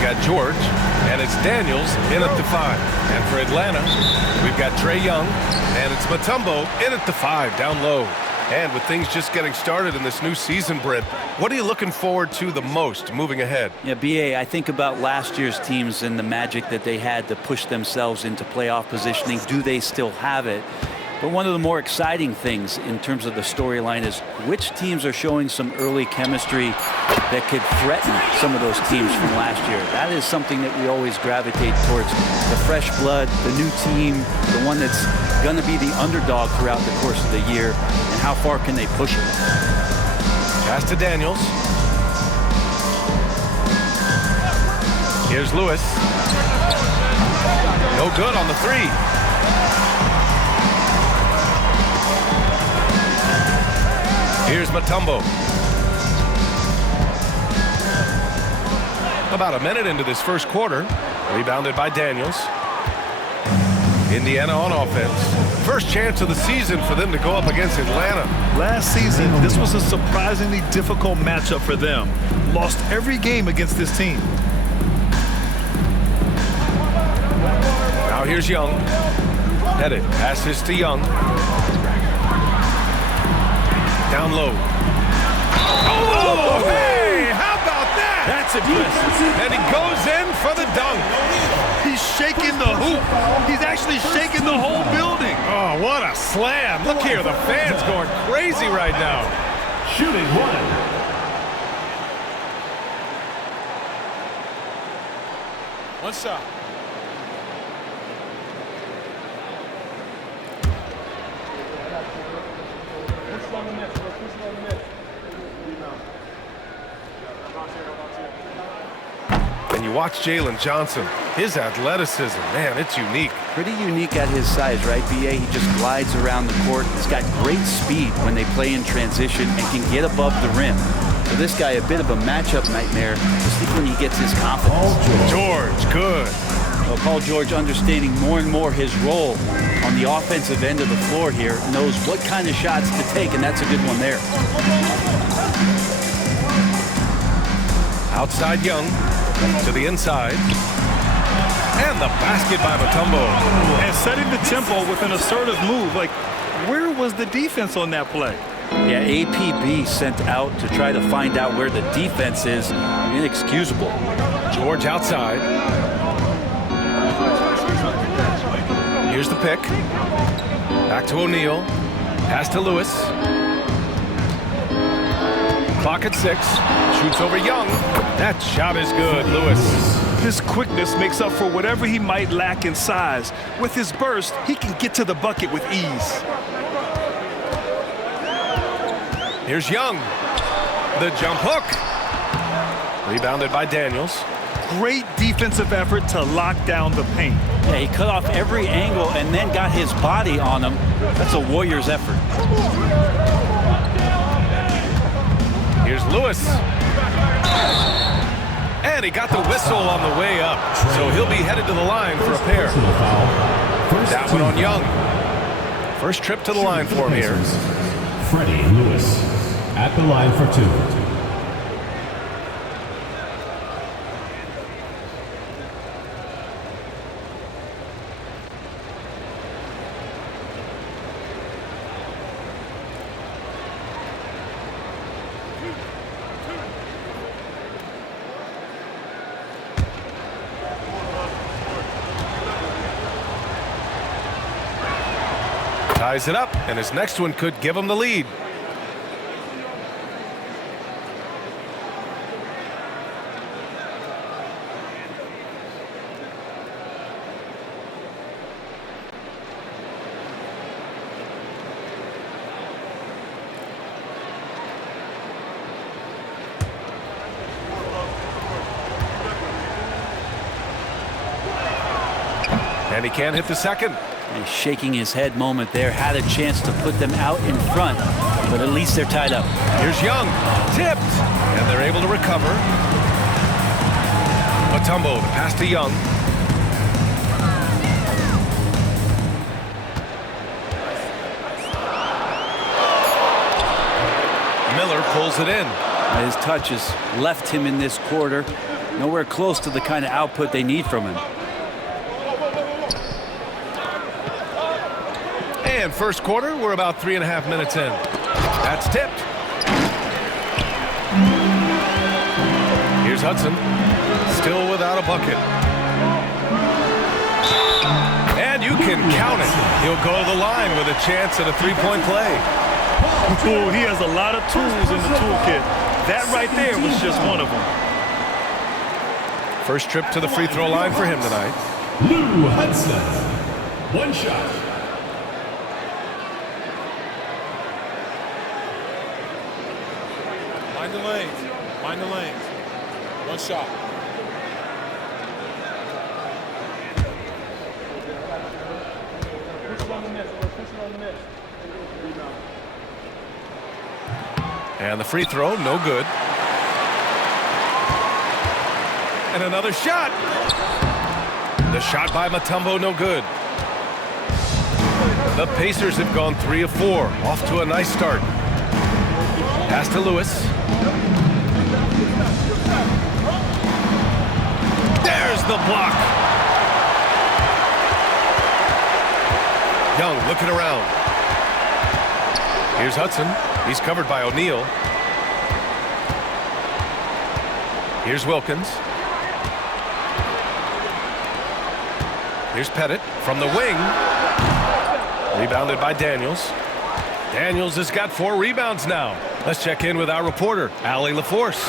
we've got George, and it's Daniels in at the 5. And for Atlanta, we've got Trae Young, and it's Mutombo in at the 5, down low. And with things just getting started in this new season, Britt, what are you looking forward to the most moving ahead? Yeah, B.A., I think about last year's teams and the magic that they had to push themselves into playoff positioning. Do they still have it? But one of the more exciting things in terms of the storyline is which teams are showing some early chemistry that could threaten some of those teams from last year. That is something that we always gravitate towards. The fresh blood, the new team, the one that's going to be the underdog throughout the course of the year, and how far can they push it? Pass to Daniels. Here's Lewis. No good on the 3. Here's Mutombo. About a minute into this first quarter. Rebounded by Daniels. Indiana on offense. First chance of the season for them to go up against Atlanta. Last season, this was a surprisingly difficult matchup for them. Lost every game against this team. Now here's Young. Headed. Passes to Young. Down low. Oh, hey! How about that? That's impressive. And he goes in for the dunk. He's shaking the hoop. He's actually shaking the whole building. Oh, what a slam. Look here, the fans going crazy right now. Shooting 1. One shot. And you watch Jalen Johnson, his athleticism, man, it's unique. Pretty unique at his size, right, B.A.? He just glides around the court. He's got great speed when they play in transition and can get above the rim. So this guy, a bit of a matchup nightmare, just when he gets his confidence. George, good. Well, Paul George, understanding more and more his role on the offensive end of the floor here, knows what kind of shots to take, and that's a good one there. Outside Young, to the inside. And the basket by Mutombo. And setting the tempo with an assertive move. Like, where was the defense on that play? Yeah, APB sent out to try to find out where the defense is. Inexcusable. George outside. Here's the pick. Back to O'Neal. Pass to Lewis. Clock at 6. Shoots over Young. That shot is good, Lewis. His quickness makes up for whatever he might lack in size. With his burst, he can get to the bucket with ease. Here's Young. The jump hook. Rebounded by Daniels. Great defensive effort to lock down the paint. Yeah, he cut off every angle and then got his body on him. That's a Warriors effort. Here's Lewis. And he got the whistle on the way up. So he'll be headed to the line for a pair. That one on Young. First trip to the line for him here. Freddie Lewis at the line for 2. Ties it up, and his next one could give him the lead. And he can't hit the second. A shaking his head moment there. Had a chance to put them out in front, but at least they're tied up. Here's Young. Tipped. And they're able to recover. Mutombo, the pass to Young. Miller pulls it in. His touch has left him in this quarter. Nowhere close to the kind of output they need from him. And first quarter, we're about 3.5 minutes in. That's tipped. Here's Hudson, still without a bucket. And you can count it. He'll go to the line with a chance at a three-point play. Ooh, he has a lot of tools in the toolkit. That right there was just one of them. First trip to the free throw line for him tonight. Lou Hudson. One shot. Mind the lanes. Mind the lanes. One shot. And the free throw, no good. And another shot. The shot by Mutombo, no good. The Pacers have gone 3 of 4, off to a nice start. Pass to Lewis. There's the block. Young looking around. Here's Hudson. He's covered by O'Neal. Here's Wilkins. Here's Pettit from the wing. Rebounded by Daniels. Daniels has got 4 rebounds now. Let's check in with our reporter, Allie LaForce.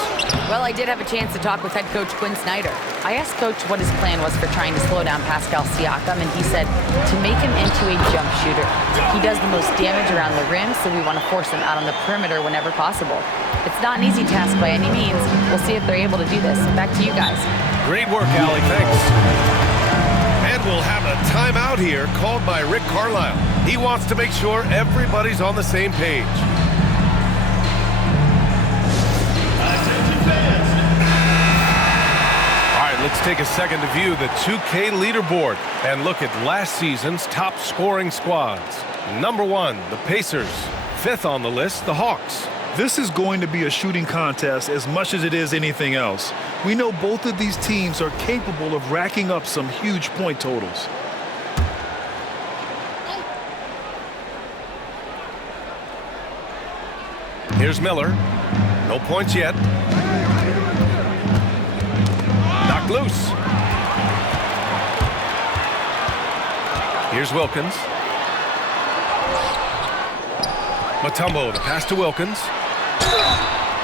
Well, I did have a chance to talk with head coach Quinn Snyder. I asked Coach what his plan was for trying to slow down Pascal Siakam, and he said to make him into a jump shooter. He does the most damage around the rim, so we want to force him out on the perimeter whenever possible. It's not an easy task by any means. We'll see if they're able to do this. Back to you guys. Great work, Allie. Thanks. And we'll have a timeout here called by Rick Carlisle. He wants to make sure everybody's on the same page. Let's take a second to view the 2K leaderboard and look at last season's top scoring squads. Number 1, the Pacers. 5th on the list, the Hawks. This is going to be a shooting contest as much as it is anything else. We know both of these teams are capable of racking up some huge point totals. Here's Miller. No points yet. Loose. Here's Wilkins. Mutombo, the pass to Wilkins.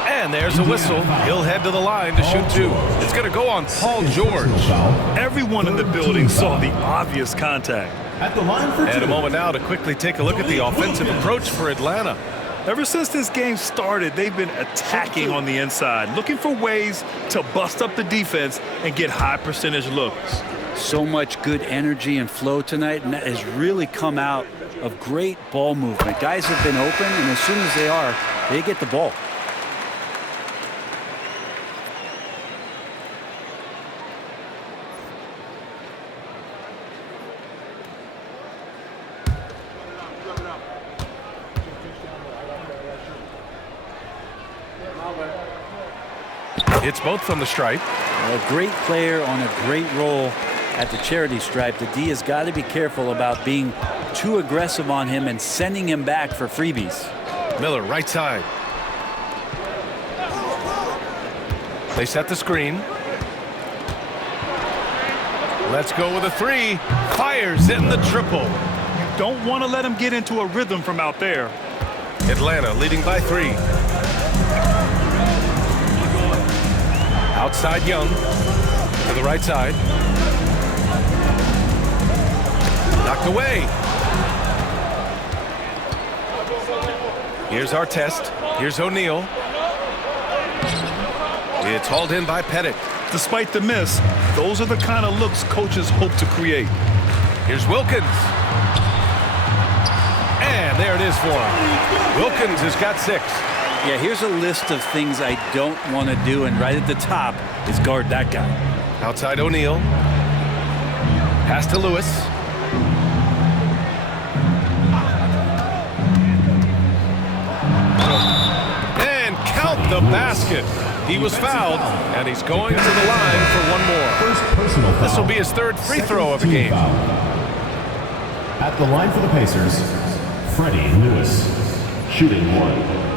And there's a whistle. He'll head to the line to shoot 2. It's going to go on Paul George. Everyone in the building saw the obvious contact. At the line for 2. And a moment now to quickly take a look at the offensive approach for Atlanta. Ever since this game started, they've been attacking on the inside, looking for ways to bust up the defense and get high percentage looks. So much good energy and flow tonight, and that has really come out of great ball movement. Guys have been open, and as soon as they are, they get the ball. It's both from the stripe. A great player on a great role at the charity stripe. The D has got to be careful about being too aggressive on him and sending him back for freebies. Miller, right side. They set the screen. Let's go with a 3. Fires in the triple. You don't want to let him get into a rhythm from out there. Atlanta leading by 3. Outside Young to the right side. Knocked away. Here's Artest. Here's O'Neal. It's hauled in by Pettit. Despite the miss, those are the kind of looks coaches hope to create. Here's Wilkins. And there it is for him. Wilkins has got 6. Yeah, here's a list of things I don't want to do, and right at the top is guard that guy. Outside O'Neal. Pass to Lewis. And count the basket. He was fouled, and he's going to the line for one more. First personal foul. This will be his third free throw of the game. Foul. At the line for the Pacers, Freddie Lewis, shooting 1.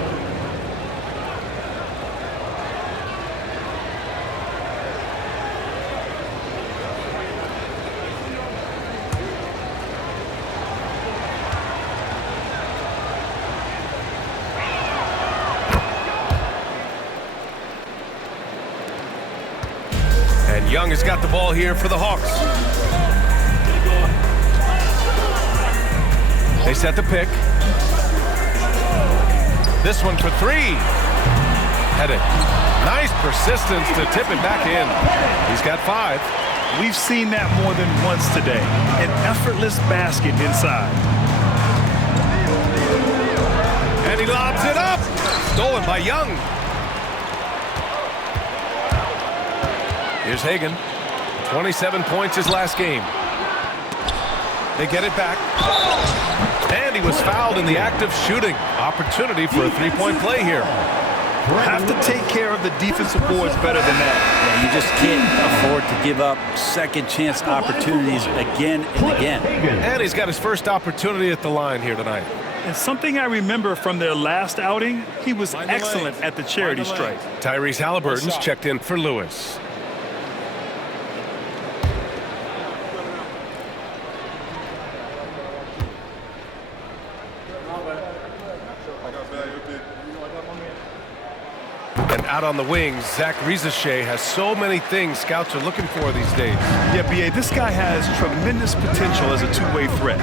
And Young has got the ball here for the Hawks. They set the pick. This one for 3. Headed. Nice persistence to tip it back in. He's got 5. We've seen that more than once today. An effortless basket inside. And he lobs it up. Stolen by Young. Here's Hagan. 27 points his last game. They get it back. And he was fouled in the act of shooting. Opportunity for a three-point play here. Have to take care of the defensive boards better than that. Yeah, you just can't afford to give up second chance opportunities again and again. And he's got his first opportunity at the line here tonight. And something I remember from their last outing, he was excellent at the charity stripe. Tyrese Halliburton's checked in for Lewis. And out on the wings, Zach Rizachet has so many things scouts are looking for these days. Yeah, B.A., this guy has tremendous potential as a two-way threat.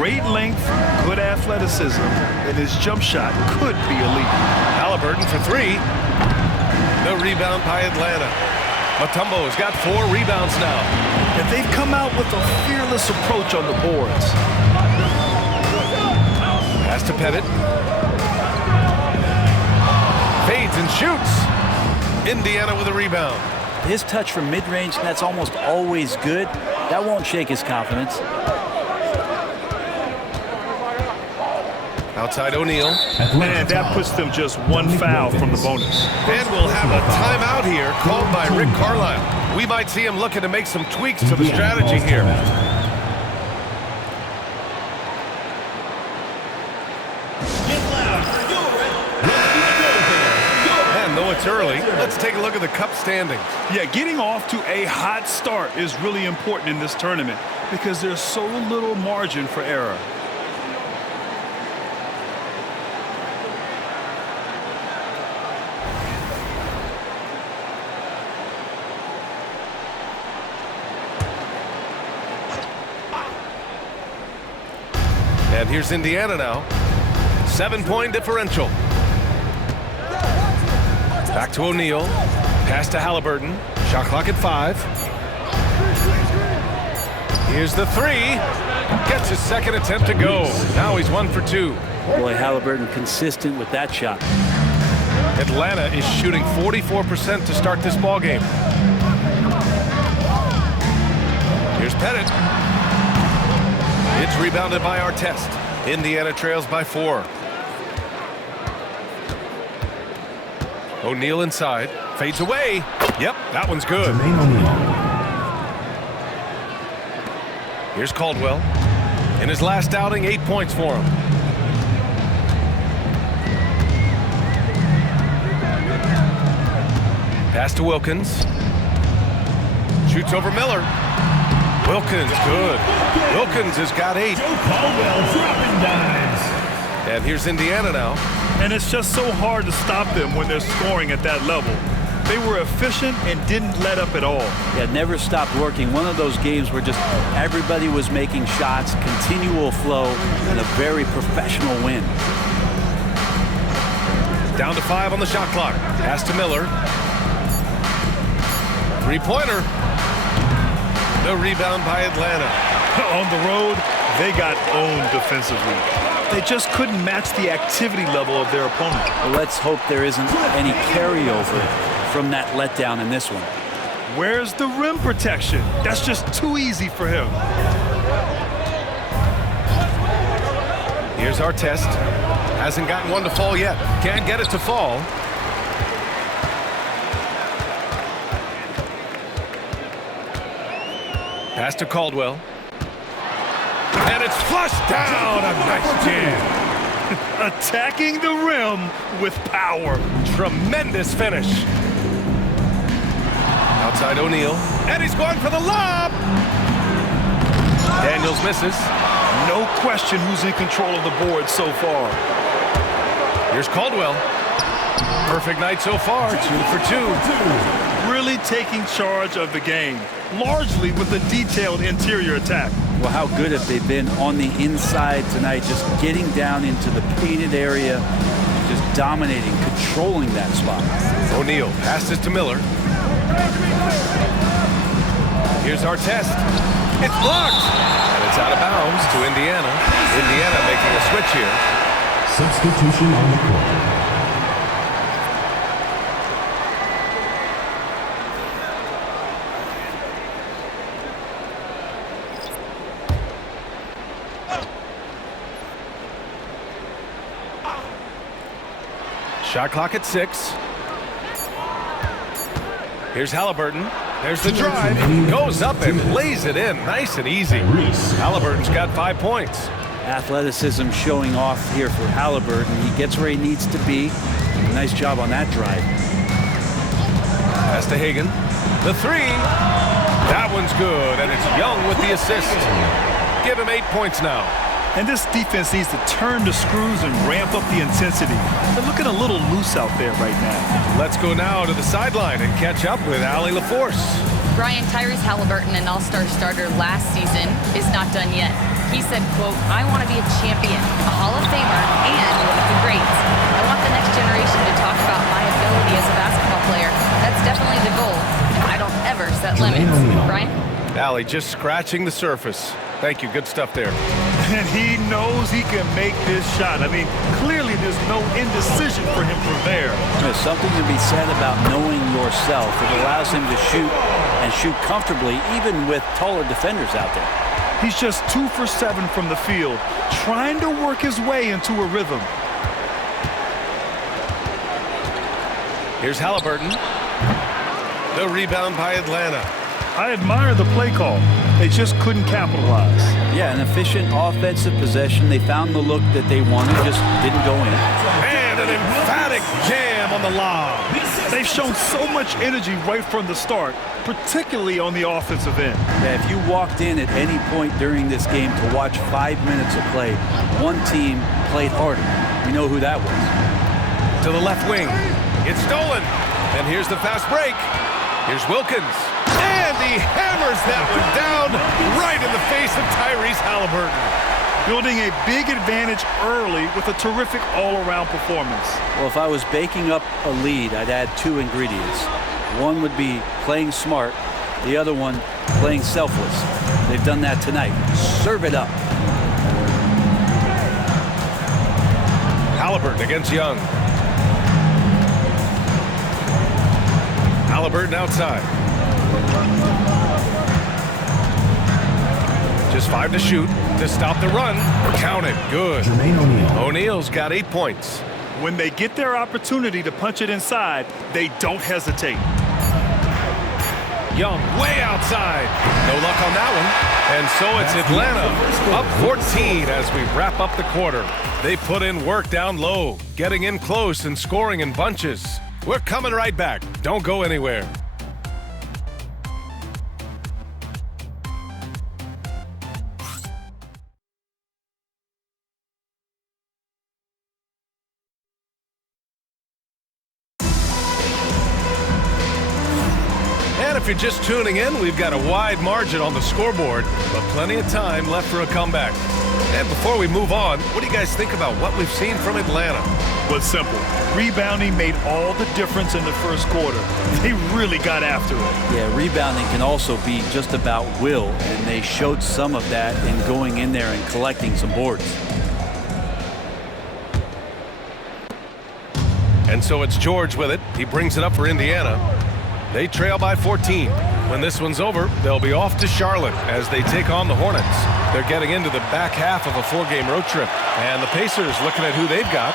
Great length, good athleticism, and his jump shot could be elite. Halliburton for 3. No rebound by Atlanta. Mutombo has got 4 rebounds now. And they've come out with a fearless approach on the boards. Pass to Pettit. Fades and shoots. Indiana with a rebound. His touch from mid-range, that's almost always good. That won't shake his confidence. Outside O'Neal. And that puts them just one foul from the bonus. And we'll have a timeout here called by Rick Carlisle. We might see him looking to make some tweaks to the strategy here. Though it's early, let's take a look at the cup standings. Yeah, getting off to a hot start is really important in this tournament because there's so little margin for error. And here's Indiana now. 7-point differential. Back to O'Neal. Pass to Halliburton. Shot clock at 5. Here's the 3. Gets his second attempt to go. Now he's 1 for 2. Boy, Halliburton consistent with that shot. Atlanta is shooting 44% to start this ball game. Here's Pettit. It's rebounded by Artest. Indiana trails by 4. O'Neal inside, fades away. Yep, that one's good. Here's Caldwell. In his last outing, 8 points for him. Pass to Wilkins. Shoots over Miller. Wilkins, good. Wilkins has got 8. Caldwell dropping dimes. And here's Indiana now. And it's just so hard to stop them when they're scoring at that level. They were efficient and didn't let up at all. Yeah, never stopped working. One of those games where just everybody was making shots, continual flow, and a very professional win. Down to 5 on the shot clock. Pass to Miller. 3-pointer. No rebound by Atlanta. On the road, they got owned defensively. They just couldn't match the activity level of their opponent. Well, let's hope there isn't any carryover from that letdown in this one. Where's the rim protection? That's just too easy for him. Here's Artest. Hasn't gotten one to fall yet. Can't get it to fall. Pass to Caldwell. And it's flushed down. A nice jam. Attacking the rim with power. Tremendous finish. Outside O'Neal. And he's going for the lob. Daniels misses. No question who's in control of the board so far. Here's Caldwell. Perfect night so far. 2 for 2. Really taking charge of the game, largely with a detailed interior attack. Well, how good have they been on the inside tonight, just getting down into the painted area, just dominating, controlling that spot. O'Neal passes to Miller. Here's Artest. It's blocked. And it's out of bounds to Indiana. Indiana making a switch here. Substitution on the court. Shot clock at 6. Here's Halliburton. There's the drive. Goes up and lays it in. Nice and easy. Halliburton's got 5 points. Athleticism showing off here for Halliburton. He gets where he needs to be. Nice job on that drive. Pass to Hagan. The 3. That one's good, and it's Young with the assist. Give him 8 points now. And this defense needs to turn the screws and ramp up the intensity. They're looking a little loose out there right now. Let's go now to the sideline and catch up with Allie LaForce. Brian, Tyrese Halliburton, an all-star starter last season, is not done yet. He said, quote, "I want to be a champion, a Hall of Famer, and one of the greats. I want the next generation to talk about my ability as a basketball player. That's definitely the goal. I don't ever set limits." Brian? Allie just scratching the surface. Thank you. Good stuff there. And he knows he can make this shot. I mean, clearly there's no indecision for him from there. There's something to be said about knowing yourself. It allows him to shoot and shoot comfortably, even with taller defenders out there. He's just 2 for 7 from the field, trying to work his way into a rhythm. Here's Halliburton. The rebound by Atlanta. I admire the play call. They just couldn't capitalize. Yeah, an efficient offensive possession. They found the look that they wanted, just didn't go in. And an emphatic jam on the lob. They've shown so much energy right from the start, particularly on the offensive end. Yeah, if you walked in at any point during this game to watch 5 minutes of play, one team played harder. We know who that was. To the left wing. It's stolen. And here's the fast break. Here's Wilkins. And he hammers that one down right in the face of Tyrese Halliburton. Building a big advantage early with a terrific all-around performance. Well, if I was baking up a lead, I'd add 2 ingredients. One would be playing smart. The other one, playing selfless. They've done that tonight. Serve it up. Halliburton against Young. Halliburton outside. Just 5 to shoot to stop the run. Count it. Good. O'Neal's got 8 points. When they get their opportunity to punch it inside, they don't hesitate. Young way outside. No luck on that one. And so it's Atlanta up 14 as we wrap up the quarter. They put in work down low, getting in close and scoring in bunches. We're coming right back. Don't go anywhere. If you're just tuning in, we've got a wide margin on the scoreboard, but plenty of time left for a comeback. And before we move on, what do you guys think about what we've seen from Atlanta? Well, it's simple. Rebounding made all the difference in the first quarter. They really got after it. Yeah, rebounding can also be just about will, and they showed some of that in going in there and collecting some boards. And so it's George with it. He brings it up for Indiana. They trail by 14. When this one's over, they'll be off to Charlotte as they take on the Hornets. They're getting into the back half of a 4-game road trip. And the Pacers looking at who they've got.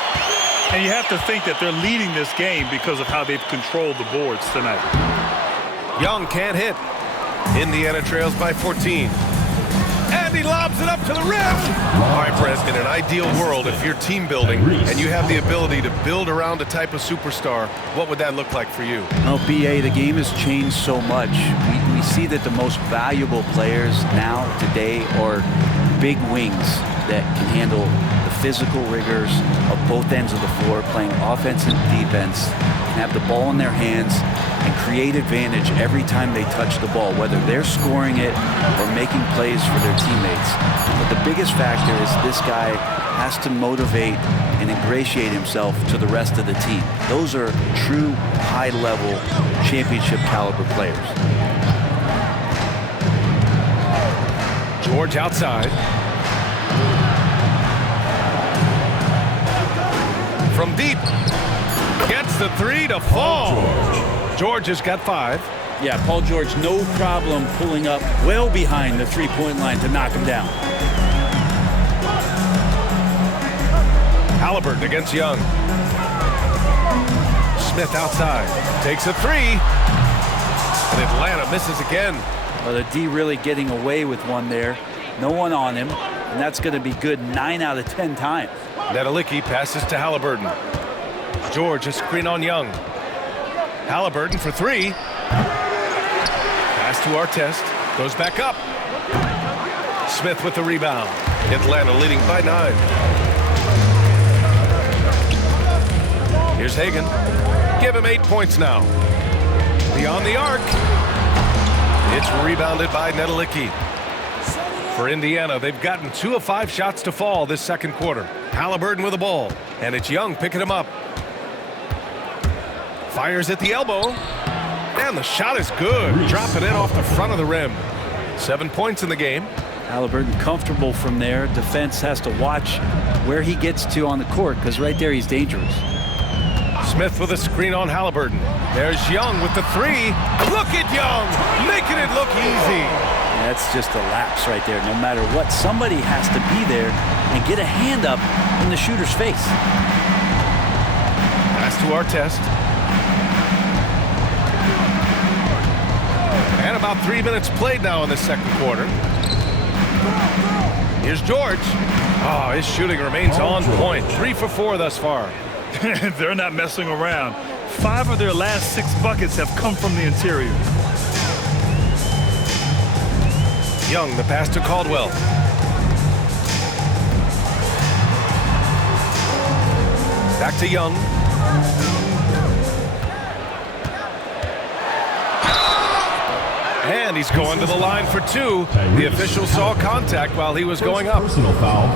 And you have to think that they're leading this game because of how they've controlled the boards tonight. Young can't hit. Indiana trails by 14. And he lobs it up to the rim. All right, Brent, in an ideal world, if you're team building and you have the ability to build around a type of superstar, what would that look like for you? Well, BA, the game has changed so much. We see that the most valuable players now, today, are big wings that can handle the physical rigors of both ends of the floor, playing offense and defense, can have the ball in their hands and create advantage every time they touch the ball, whether they're scoring it or making plays for their teammates. But the biggest factor is this guy has to motivate and ingratiate himself to the rest of the team. Those are true high-level championship caliber players. George outside. From deep. Gets the three to fall. George has got 5. Yeah, Paul George, no problem pulling up well behind the three-point line to knock him down. Halliburton against Young. Smith outside. Takes a 3. And Atlanta misses again. Well, the D really getting away with one there. No one on him. And that's going to be good 9 out of 10 times. Nedelicki passes to Halliburton. George, a screen on Young. Halliburton for 3. Pass to Artest. Goes back up. Smith with the rebound. Atlanta leading by 9. Here's Hagan. Give him 8 points now. Beyond the arc. It's rebounded by Nedelicki. For Indiana, they've gotten 2 of 5 shots to fall this second quarter. Halliburton with the ball. And it's Young picking him up. Fires at the elbow. And the shot is good. Dropping in off the front of the rim. 7 points in the game. Halliburton comfortable from there. Defense has to watch where he gets to on the court, because right there he's dangerous. Smith with a screen on Halliburton. There's Young with the 3. Look at Young, making it look easy. That's just a lapse right there. No matter what, somebody has to be there and get a hand up in the shooter's face. Pass to Artest. And about 3 minutes played now in the second quarter. Here's George. Oh, his shooting remains on point. 3 for 4 thus far. They're not messing around. 5 of their last 6 buckets have come from the interior. Young, the pass to Caldwell. Back to Young. And he's going to the line for 2. The official saw contact while he was going up. Personal foul.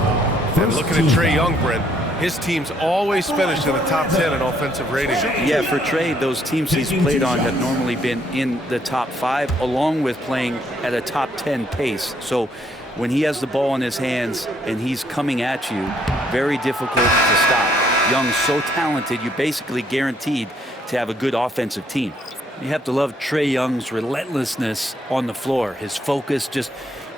And looking at Trae Young, Brent, his team's always finished in the top 10 in offensive rating. Yeah, for Trae, those teams he's played on have normally been in the top 5, along with playing at a top 10 pace. So when he has the ball in his hands and he's coming at you, very difficult to stop. Young's so talented, you're basically guaranteed to have a good offensive team. You have to love Trae Young's relentlessness on the floor, his focus, just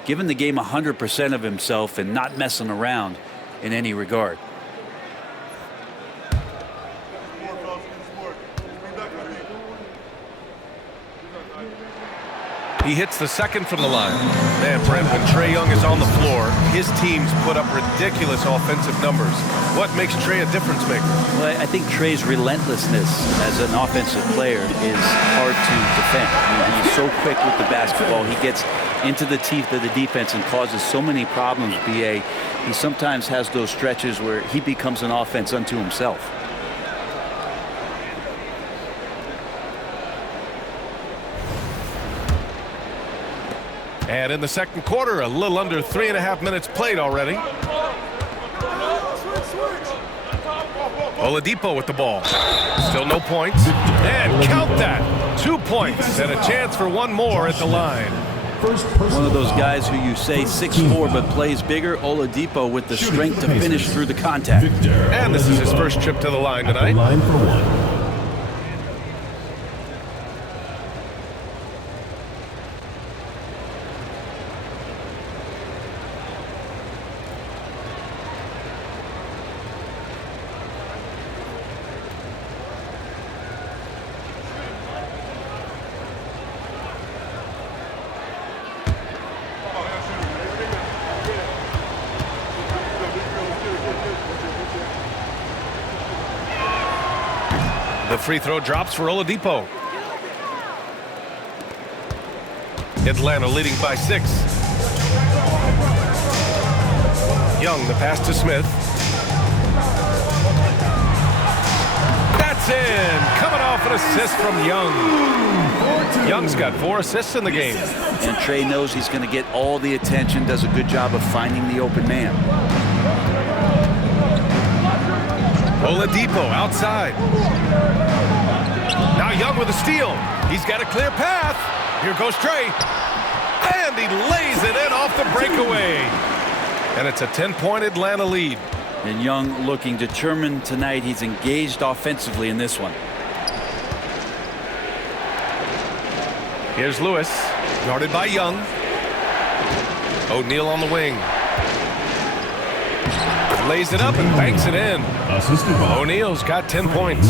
giving the game 100% of himself and not messing around in any regard. He hits the second from the line. Man, Brent, when Trae Young is on the floor, his teams put up ridiculous offensive numbers. What makes Trae a difference maker? Well, I think Trae's relentlessness as an offensive player is hard to defend. I mean, he's so quick with the basketball. He gets into the teeth of the defense and causes so many problems, BA. He sometimes has those stretches where he becomes an offense unto himself. And in the second quarter, a little under 3.5 minutes played already. Oladipo with the ball. Still no points. And count that. 2 points and a chance for one more at the line. One of those guys who you say 6'4" but plays bigger. Oladipo with the strength to finish through the contact. And this is his first trip to the line tonight. Line for 1. free throw drops for Oladipo. Atlanta leading by 6. Young, the pass to Smith. That's in. Coming off an assist from Young. Young's got 4 assists in the game. And Trey knows he's going to get all the attention, does a good job of finding the open man. Oladipo outside. Now Young with a steal. He's got a clear path. Here goes Trey. And he lays it in off the breakaway. And it's a 10-point Atlanta lead. And Young looking determined tonight. He's engaged offensively in this one. Here's Lewis, guarded by Young. O'Neal on the wing. Lays it up and banks it in. O'Neal's got 10 points.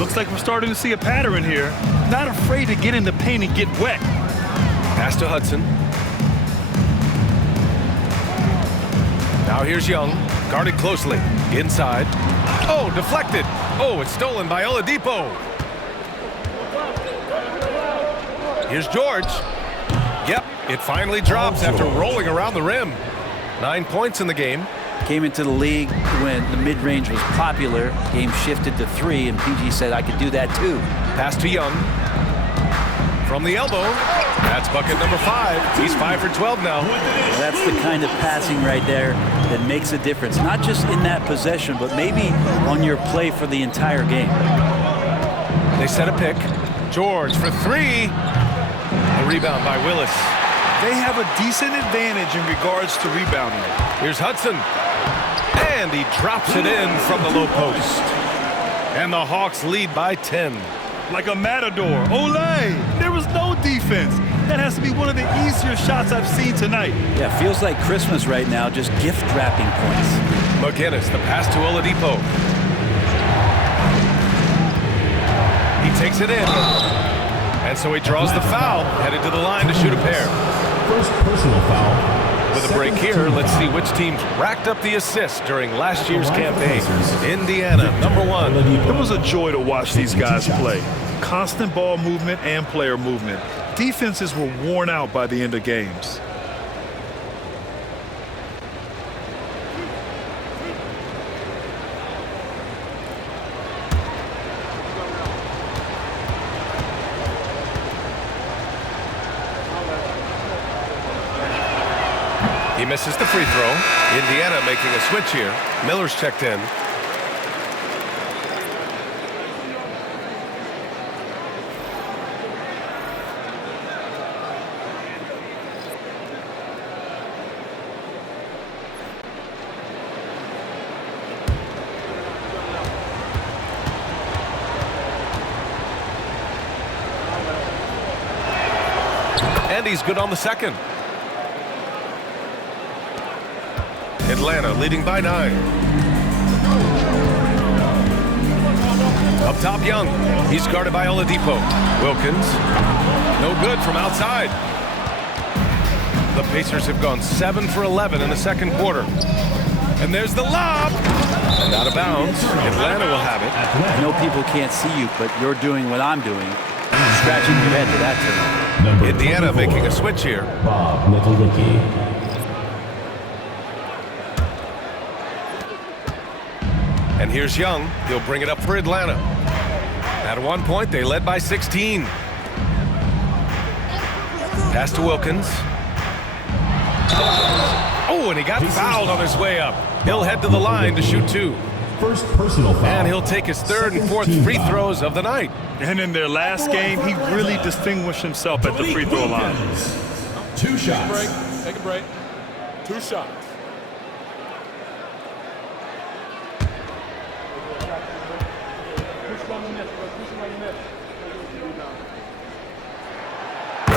Looks like we're starting to see a pattern here. Not afraid to get in the paint and get wet. Pass to Hudson. Now here's Young, guarded closely. Inside. Oh, deflected. Oh, it's stolen by Oladipo. Here's George. Yep, it finally drops after rolling around the rim. 9 points in the game. Came into the league when the mid-range was popular. Game shifted to 3, and PG said, I could do that too. Pass to Young. From the elbow. That's bucket number 5. He's 5 for 12 now. That's the kind of passing right there that makes a difference. Not just in that possession, but maybe on your play for the entire game. They set a pick. George for 3. A rebound by Willis. They have a decent advantage in regards to rebounding. Here's Hudson. And he drops it in from the low post. And the Hawks lead by 10. Like a matador. Olay! There was no defense. That has to be one of the easier shots I've seen tonight. Yeah, feels like Christmas right now, just gift wrapping points. McGinnis, the pass to Oladipo. He takes it in. And so he draws the foul, headed to the line to shoot a pair. First personal foul. With a break here, let's see which teams racked up the assists during last year's campaign. Indiana, number 1. It was a joy to watch these guys play. Constant ball movement and player movement. Defenses were worn out by the end of games. He misses the free throw. Indiana making a switch here. Miller's checked in. And he's good on the second. Atlanta leading by 9. Up top, Young. He's guarded by Oladipo. Wilkins. No good from outside. The Pacers have gone 7 for 11 in the second quarter. And there's the lob. And out of bounds. Atlanta will have it. I know people can't see you, but you're doing what I'm doing. Scratching your head to that turn. Indiana making a switch here. Bob Middlewicki. And here's Young. He'll bring it up for Atlanta. At one point, they led by 16. Pass to Wilkins. Oh, and he got fouled on his way up. He'll head to the line to shoot 2. First personal foul. And he'll take his 3rd and 4th free throws of the night. And in their last game, he really distinguished himself at the free throw line. 2 shots. Take a break. 2 shots.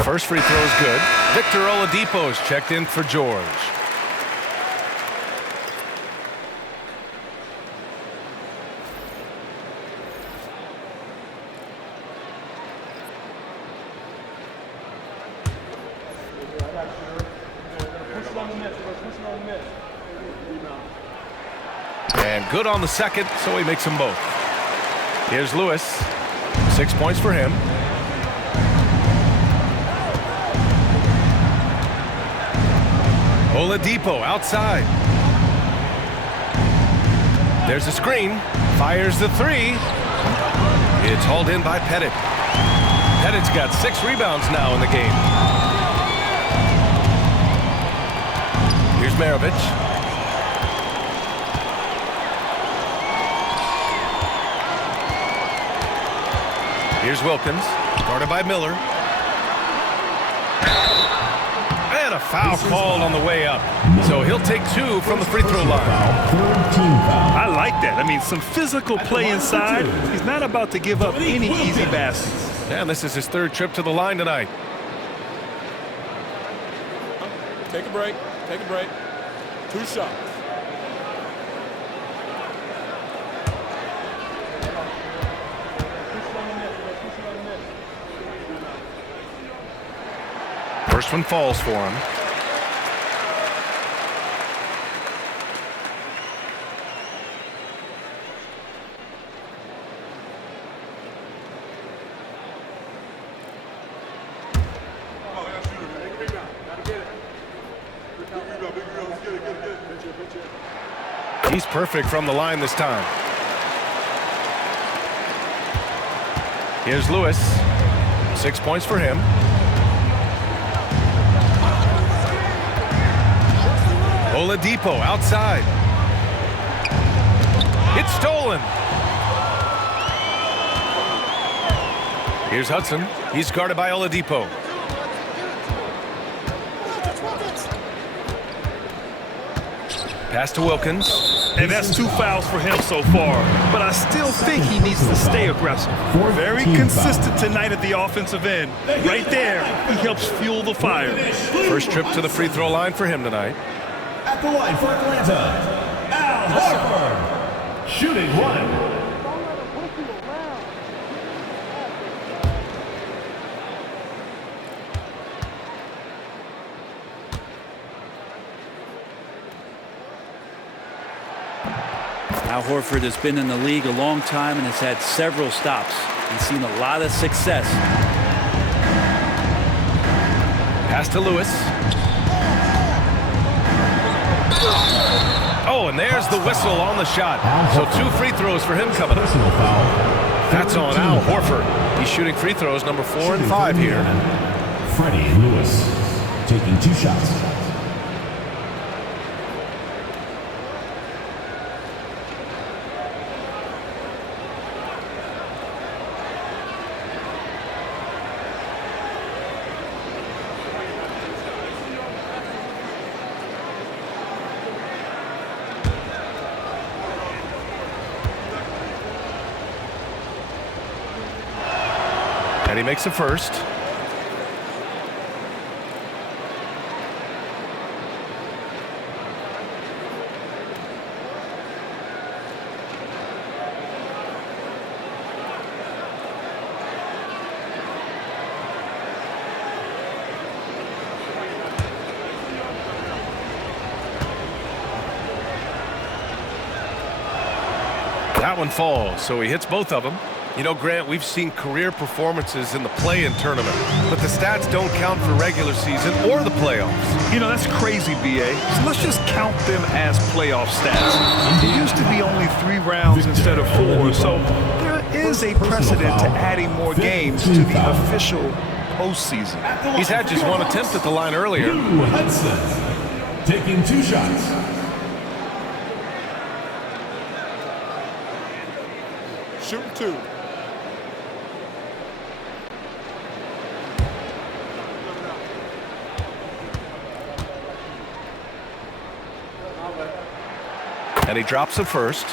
First free throw is good. Victor Oladipo's checked in for George. And good on the second, so he makes them both. Here's Lewis. 6 points for him. Oladipo outside. There's a screen. Fires the three. It's hauled in by Pettit. Pettit's got 6 rebounds now in the game. Here's Maravich. Here's Wilkins, guarded by Miller. And a foul called on the way up. So he'll take 2 from the free throw line. I like that. I mean, some physical play inside. He's not about to give up any easy baskets. And this is his 3rd trip to the line tonight. Take a break. Take a break. 2 shots. First one falls for him. He's perfect from the line this time. Here's Lewis. 6 points for him. Oladipo outside. It's stolen. Here's Hudson. He's guarded by Oladipo. Pass to Wilkins. And that's 2 fouls for him so far. But I still think he needs to stay aggressive. Very consistent tonight at the offensive end. Right there, he helps fuel the fire. First trip to the free throw line for him tonight. At the line for Atlanta, Al Horford, shooting 1. Al Horford has been in the league a long time and has had several stops. He's seen a lot of success. Pass to Lewis. Oh, and there's the whistle on the shot. So 2 free throws for him coming up. That's on Al Horford. He's shooting free throws number 4 and 5 here. Freddie Lewis taking 2 shots. And he makes the first. That one falls, so he hits both of them. You know, Grant, we've seen career performances in the play-in tournament, but the stats don't count for regular season or the playoffs. You know, that's crazy, B.A. So let's just count them as playoff stats. It used to be only 3 rounds instead of 4, so there is a precedent to adding more games to the official postseason. He's had just 1 attempt at the line earlier. Lou Hudson taking 2 shots. Shooting 2. And he drops the first.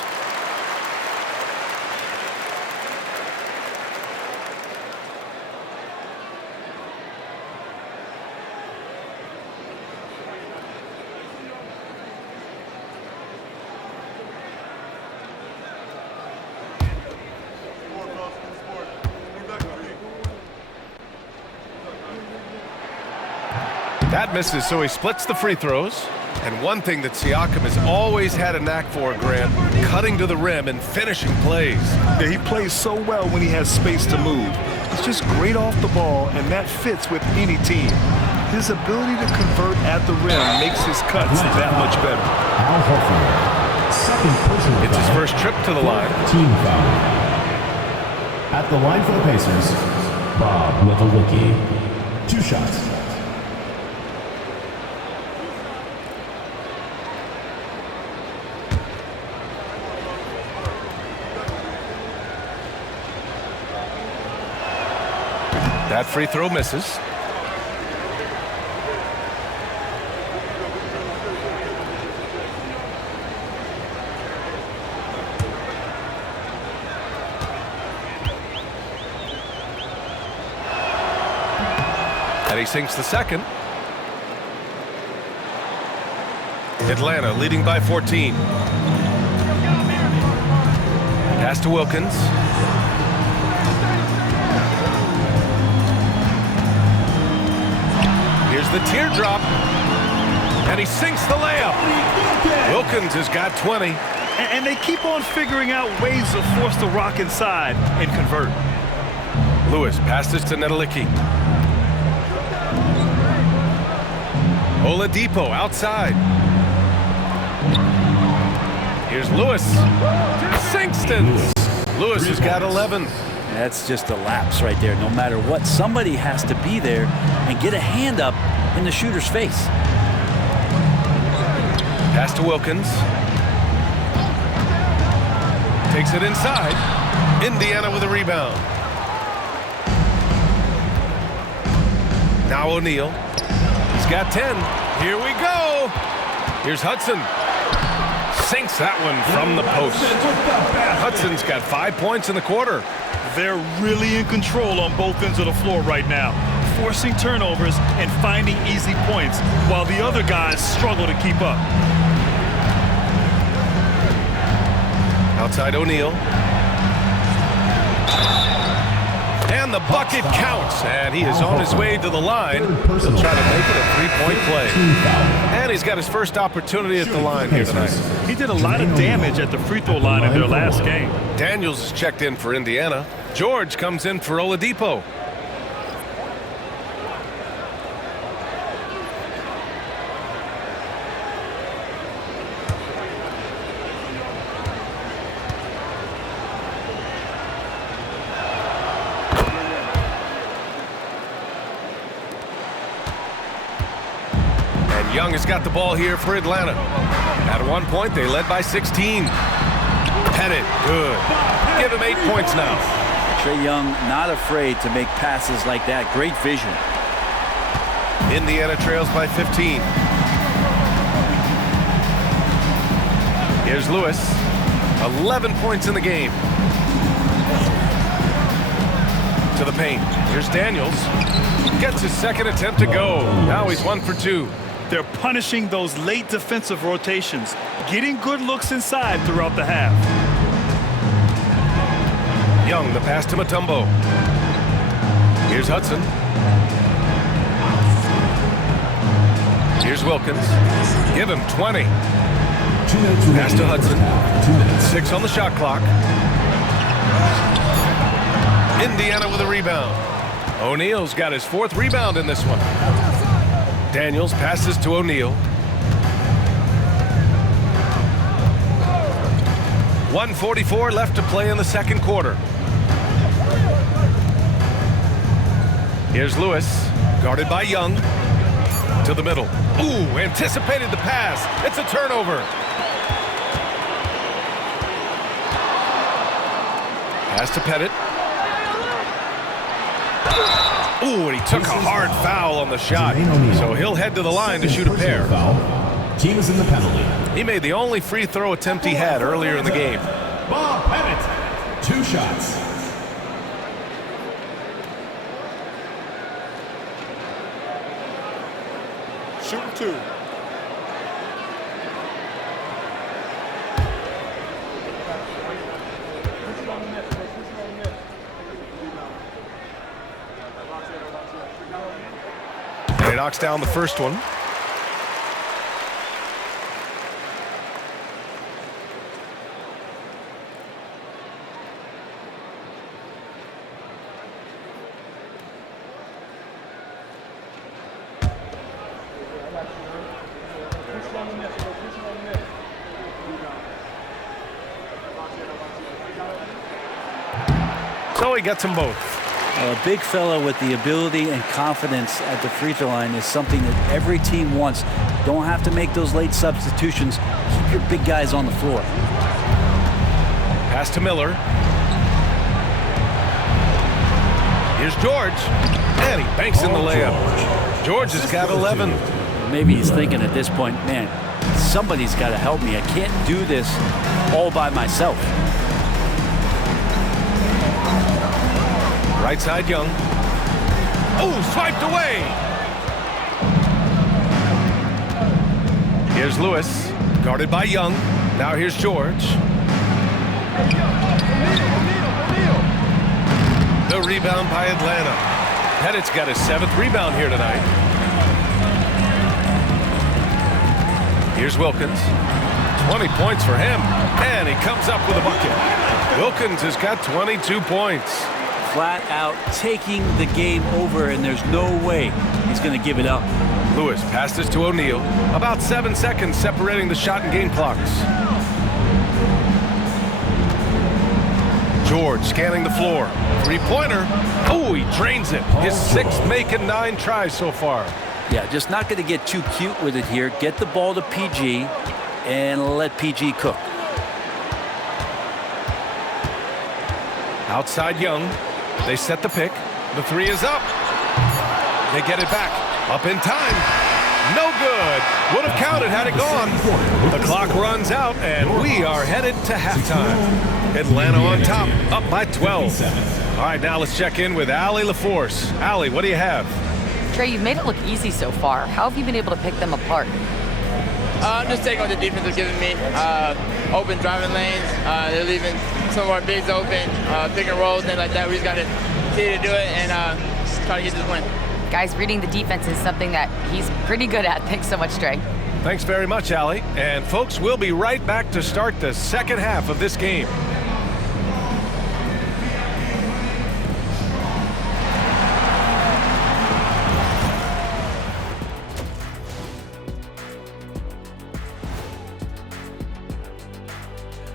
That misses, so he splits the free throws. And one thing that Siakam has always had a knack for, Grant, cutting to the rim and finishing plays. Yeah, he plays so well when he has space to move. He's just great off the ball, and that fits with any team. His ability to convert at the rim makes his cuts that much better. Al Horford, second personal It's his foul. first trip to the line. Team foul. At the line for the Pacers, Bob Nowitzki. 2 shots. That free throw misses. And he sinks the second. Atlanta leading by 14. Pass to Wilkins. Here's the teardrop. And he sinks the layup. Wilkins has got 20. And they keep on figuring out ways to force the rock inside and convert. Lewis passes to Nedelicki. Oladipo outside. Here's Lewis. Singleton. Lewis has got 11. That's just a lapse right there. No matter what, somebody has to be there and get a hand up in the shooter's face. Pass to Wilkins. Takes it inside. Indiana with a rebound. Now O'Neal. He's got 10. Here we go. Here's Hudson. Sinks that one from the post. Hudson's got 5 points in the quarter. They're really in control on both ends of the floor right now, forcing turnovers and finding easy points while the other guys struggle to keep up. Outside O'Neal. And the bucket counts. And he is on his way to the line. He'll try to make it a 3-point play. And he's got his first opportunity at the line here tonight. He did a lot of damage at the free throw line in their last game. Daniels is checked in for Indiana. George comes in for Oladipo. And Young has got the ball here for Atlanta. At one point, they led by 16. Pettit, good. Give him 8 points now. Trae Young not afraid to make passes like that. Great vision. Indiana trails by 15. Here's Lewis. 11 points in the game. To the paint. Here's Daniels. Gets his second attempt to go. Now he's 1 for 2. They're punishing those late defensive rotations, getting good looks inside throughout the half. Young, the pass to Mutombo. Here's Hudson. Here's Wilkins. Give him 20. Pass to Hudson. 6 on the shot clock. Indiana with a rebound. O'Neal's got his 4th rebound in this one. Daniels passes to O'Neal. 1:44 left to play in the second quarter. Here's Lewis, guarded by Young. To the middle. Ooh, anticipated the pass. It's a turnover. Pass to Pettit. Ooh, and he took a hard foul on the shot. So he'll head to the line to shoot a pair. Team is in the penalty. He made the only free throw attempt he had earlier in the game. Bob Pettit, 2 shots. Shooting 2. And he knocks down the first one. So he gets them both. A big fella with the ability and confidence at the free throw line is something that every team wants. Don't have to make those late substitutions. Keep your big guys on the floor. Pass to Miller. Here's George. And he banks in the layup. George has got 11. Maybe he's thinking at this point, man, somebody's got to help me. I can't do this all by myself. Right side, Young. Oh, swiped away. Here's Lewis, guarded by Young. Now here's George. The rebound by Atlanta. Pettit's got his 7th rebound here tonight. Here's Wilkins. 20 points for him. And he comes up with a bucket. Wilkins has got 22 points. Flat out taking the game over, and there's no way he's going to give it up. Lewis passes to O'Neal. About 7 seconds separating the shot and game clocks. George scanning the floor. 3-pointer. Oh, he drains it. His 6th make in 9 tries so far. Yeah, just not going to get too cute with it here. Get the ball to PG and let PG cook. Outside Young. They set the pick. The 3 is up. They get it back. Up in time. No good. Would have counted had it gone. The clock runs out, and we are headed to halftime. Atlanta on top, up by 12. All right, now let's check in with Allie LaForce. Allie, what do you have? Trey, you've made it look easy so far. How have you been able to pick them apart? I'm just taking what the defense is giving me. Open driving lanes. They're leaving some of our bigs open, pick and rolls, things like that. We just got to continue to do it and try to get this win. Guys, reading the defense is something that he's pretty good at. Thanks so much, Trey. Thanks very much, Allie. And folks, we'll be right back to start the second half of this game.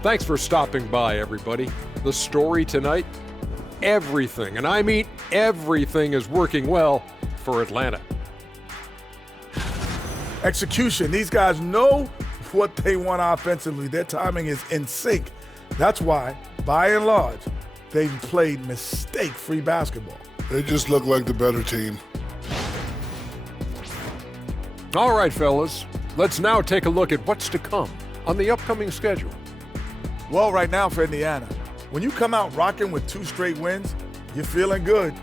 Thanks for stopping by, everybody. The story tonight, everything, and I mean everything, is working well for Atlanta. Execution. These guys know what they want offensively. Their timing is in sync. That's why, by and large, they've played mistake-free basketball. They just look like the better team. All right, fellas, let's now take a look at what's to come on the upcoming schedule. Well, right now for Indiana, when you come out rocking with 2 straight wins, you're feeling good.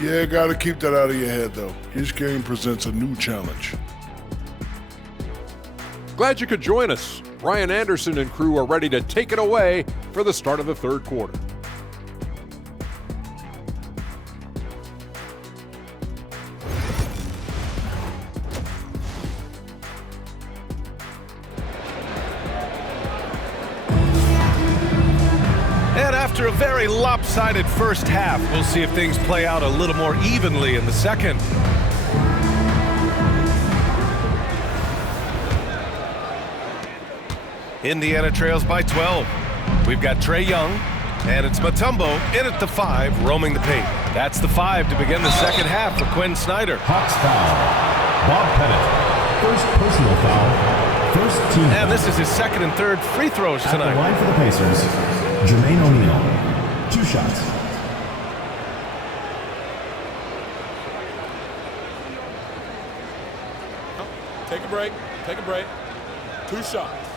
Yeah, got to keep that out of your head, though. Each game presents a new challenge. Glad you could join us. Ryan Anderson and crew are ready to take it away for the start of the third quarter. And after a very lopsided first half, we'll see if things play out a little more evenly in the second. Indiana trails by 12. We've got Trey Young, and it's Mutombo in at the 5, roaming the paint. That's the 5 to begin the second half for Quinn Snyder. Hawks foul. Bob Pettit. First personal foul. First team. And this is his 2nd and 3rd free throws At tonight. the line for the Pacers, Jermaine O'Neal. 2 shots. Take a break. Take a break. 2 shots.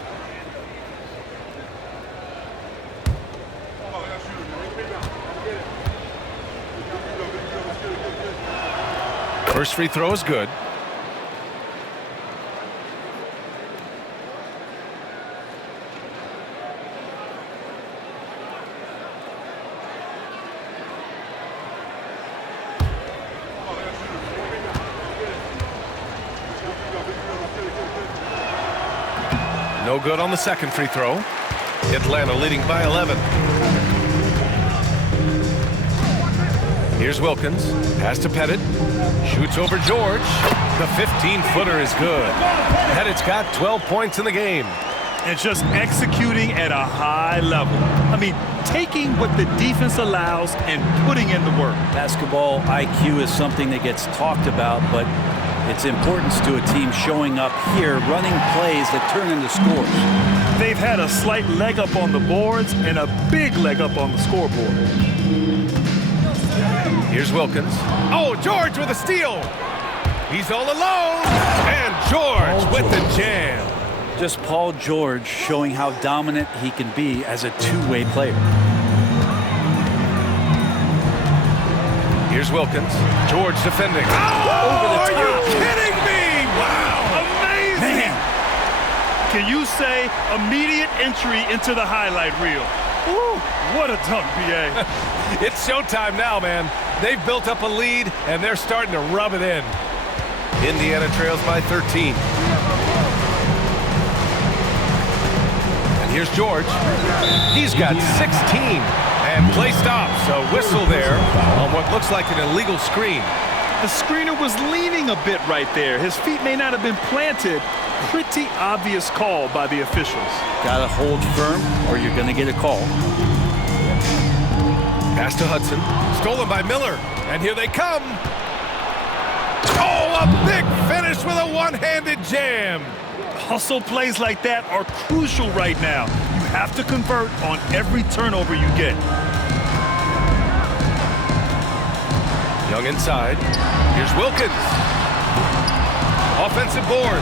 First free throw is good. No good on the second free throw. Atlanta leading by 11. Here's Wilkins. Pass to Pettit. Shoots over George. The 15-footer is good. Pettit's got 12 points in the game. And just executing at a high level. I mean, taking what the defense allows and putting in the work. Basketball IQ is something that gets talked about, but its importance to a team showing up here, running plays that turn into scores. They've had a slight leg up on the boards and a big leg up on the scoreboard. Here's Wilkins. Oh, George with a steal. He's all alone. And George with the jam. Just Paul George showing how dominant he can be as a two-way player. Here's Wilkins. George defending. Oh, over the are top. you kidding me? Wow. Amazing. Man. Can you say immediate entry into the highlight reel? Ooh, what a dunk, BA. It's showtime now, man. They've built up a lead, and they're starting to rub it in. Indiana trails by 13. And here's George. He's got 16. And play stops. A whistle there on what looks like an illegal screen. The screener was leaning a bit right there. His feet may not have been planted. Pretty obvious call by the officials. Gotta hold firm or you're gonna get a call. Pass to Hudson. Stolen by Miller. And here they come. Oh, a big finish with a one-handed jam. Hustle plays like that are crucial right now. You have to convert on every turnover you get. Young inside. Here's Wilkins. Offensive board.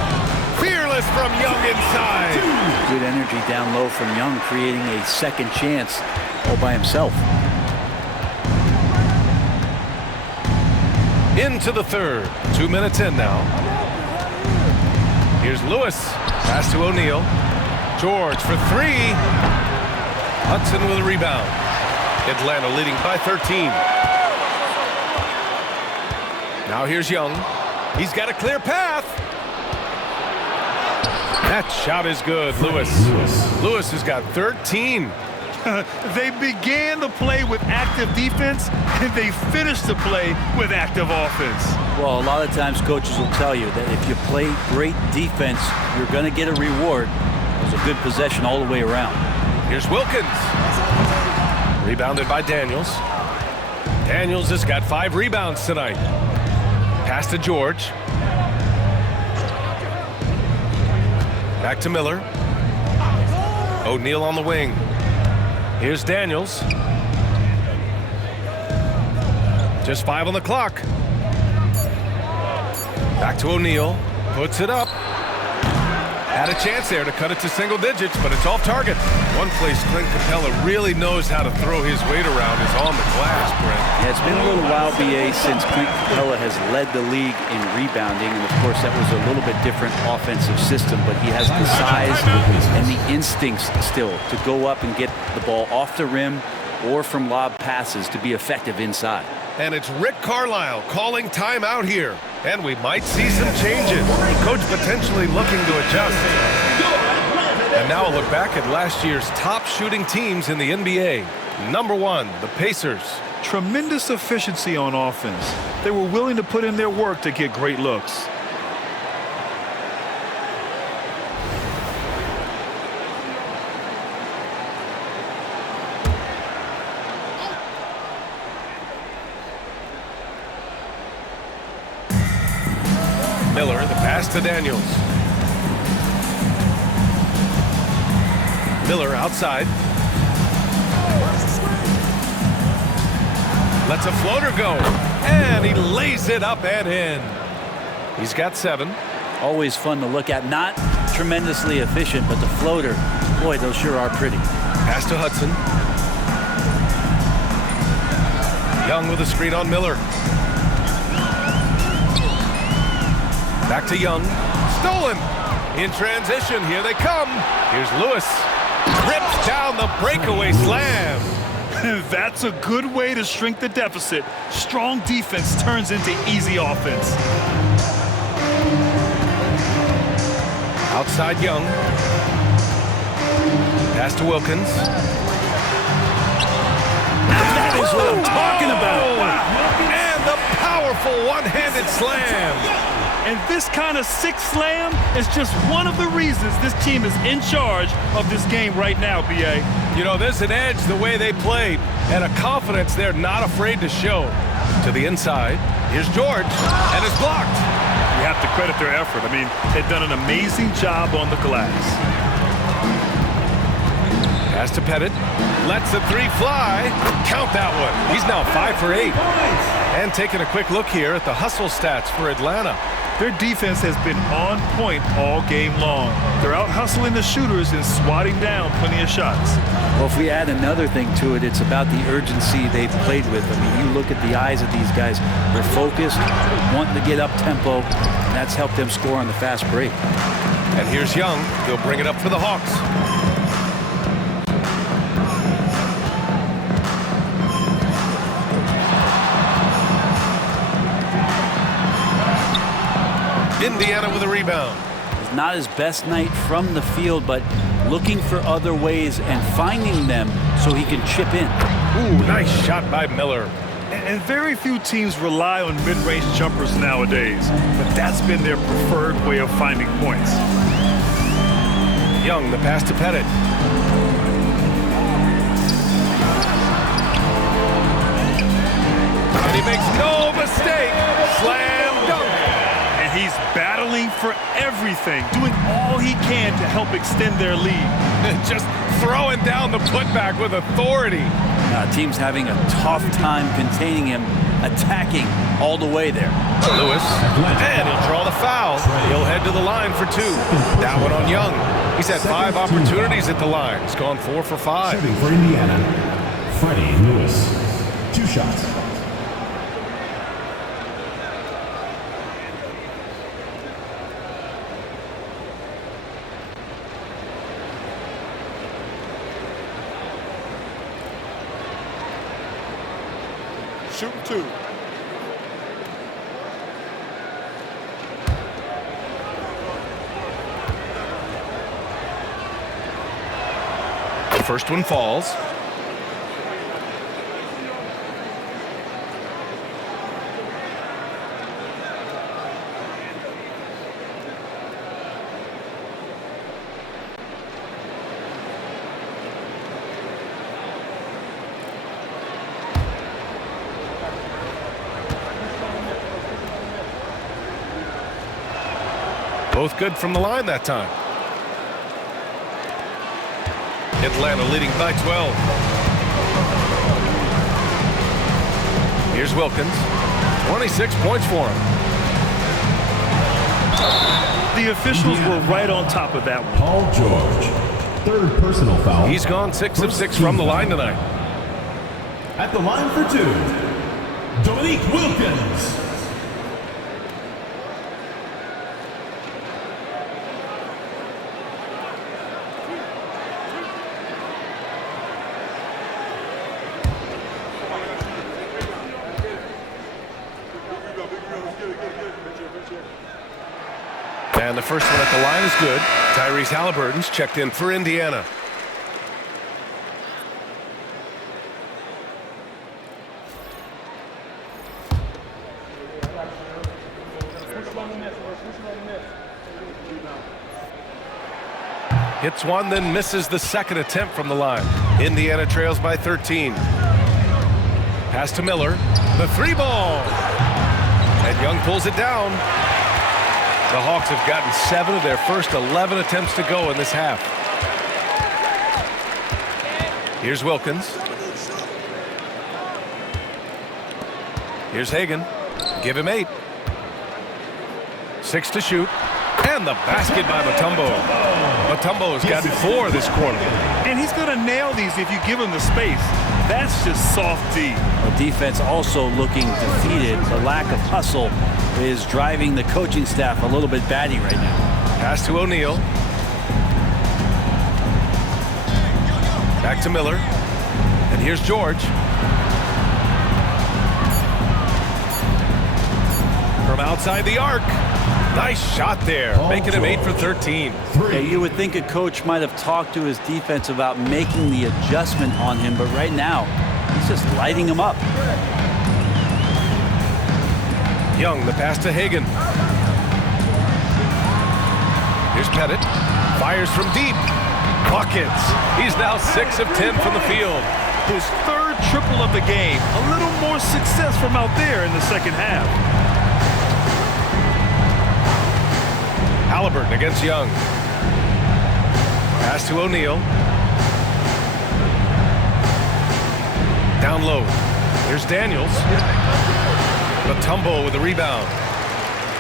Fearless from Young inside. Good energy down low from Young, creating a second chance all by himself. Into the third. 2 minutes in now. Here's Lewis. Pass to O'Neal. George for three. Hudson with a rebound. Atlanta leading by 13. Now here's Young. He's got a clear path. That shot is good, Lewis. Lewis has got 13. They began the play with active defense, and they finished the play with active offense. Well, a lot of times coaches will tell you that if you play great defense, you're going to get a reward. It was a good possession all the way around. Here's Wilkins. Rebounded by Daniels. Daniels has got 5 rebounds tonight. Pass to George. Back to Miller. O'Neal on the wing. Here's Daniels. Just 5 on the clock. Back to O'Neal. Puts it up. Had a chance there to cut it to single digits, but it's off target. One place Clint Capella really knows how to throw his weight around is on the glass, Brent. Yeah, it's been a little while, BA, since Clint Capella has led the league in rebounding, and of course that was a little bit different offensive system, but he has the size and the instincts still to go up and get the ball off the rim or from lob passes to be effective inside. And it's Rick Carlisle calling timeout here. And we might see some changes. Coach potentially looking to adjust. And now a look back at last year's top shooting teams in the NBA. Number 1, the Pacers. Tremendous efficiency on offense. They were willing to put in their work to get great looks. Miller, the pass to Daniels. Miller outside. Lets a floater go. And he lays it up and in. He's got 7. Always fun to look at. Not tremendously efficient, but the floater, boy, those sure are pretty. Pass to Hudson. Young with a screen on Miller. Back to Young. Stolen. In transition. Here they come. Here's Lewis. Rips down the breakaway slam. That's a good way to shrink the deficit. Strong defense turns into easy offense. Outside Young. Pass to Wilkins. That is what I'm talking about. Wow. Beautiful one-handed slam. And this kind of sick slam is just one of the reasons this team is in charge of this game right now, B.A. You know, there's an edge the way they played and a confidence they're not afraid to show. To the inside, here's George, and it's blocked. You have to credit their effort. I mean, they've done an amazing job on the glass. Pass to Pettit, lets the three fly. Count that one. He's now 5 for 8. And taking a quick look here at the hustle stats for Atlanta. Their defense has been on point all game long. They're out hustling the shooters and swatting down plenty of shots. Well, if we add another thing to it, it's about the urgency they've played with. I mean, you look at the eyes of these guys. They're focused, wanting to get up tempo, and that's helped them score on the fast break. And here's Young. He'll bring it up for the Hawks. Indiana with a rebound. It's not his best night from the field, but looking for other ways and finding them so he can chip in. Ooh, nice shot by Miller. And very few teams rely on mid-range jumpers nowadays, but that's been their preferred way of finding points. Young, the pass to Pettit. And he makes no mistake. Slam dunk. He's battling for everything, doing all he can to help extend their lead. Just throwing down the putback with authority. Team's having a tough time containing him, attacking all the way there. Lewis, and he'll draw the foul. He'll head to the line for 2. That one on Young. He's had 5 opportunities at the line. He's gone 4 for 5. Shooting for Indiana, Freddie Lewis. 2 shots. Shooting 2. The first one falls. Both good from the line that time. Atlanta leading by 12. Here's Wilkins. 26 points for him. The officials were right on top of that one. Paul George, 3rd personal foul. He's gone 6 of 6 from the line tonight. At the line for 2, Dominique Wilkins. And the first one at the line is good. Tyrese Halliburton's checked in for Indiana. Hits one, then misses the second attempt from the line. Indiana trails by 13. Pass to Miller. The 3-ball. And Young pulls it down. The Hawks have gotten 7 of their first 11 attempts to go in this half. Here's Wilkins. Here's Hagan. Give him 8. 6 to shoot. And the basket by Mutombo. Mutombo's gotten 4 this quarter. And he's going to nail these if you give him the space. That's just soft D. The defense also looking defeated. The lack of hustle is driving the coaching staff a little bit batty right now. Pass to O'Neal. Back to Miller. And here's George. From outside the arc. Nice shot there, making him 8 for 13. Yeah, you would think a coach might have talked to his defense about making the adjustment on him, but right now, he's just lighting him up. Young, the pass to Hagan. Here's Pettit. Fires from deep. Buckets. He's now 6 of 10 from the field. His third triple of the game. A little more success from out there in the second half. Halliburton against Young. Pass to O'Neal. Down low. Here's Daniels. Mutombo with a rebound.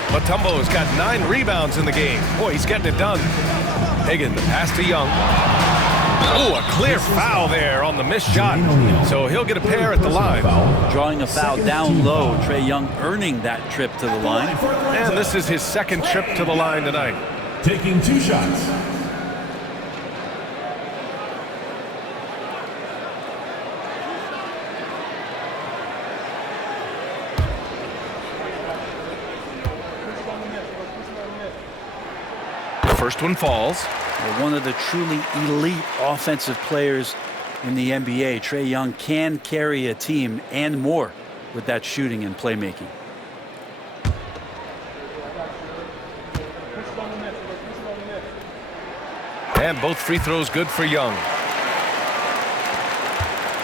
Mutombo has got 9 rebounds in the game. Boy, he's getting it done. Hagan, the pass to Young. Oh, a clear foul there on the missed shot. So he'll get a pair at the line. Drawing a foul down low. Trae Young earning that trip to the line. And this is his second trip to the line tonight. Taking 2 shots. First one falls. One of the truly elite offensive players in the NBA. Trae Young can carry a team and more with that shooting and playmaking. And both free throws good for Young.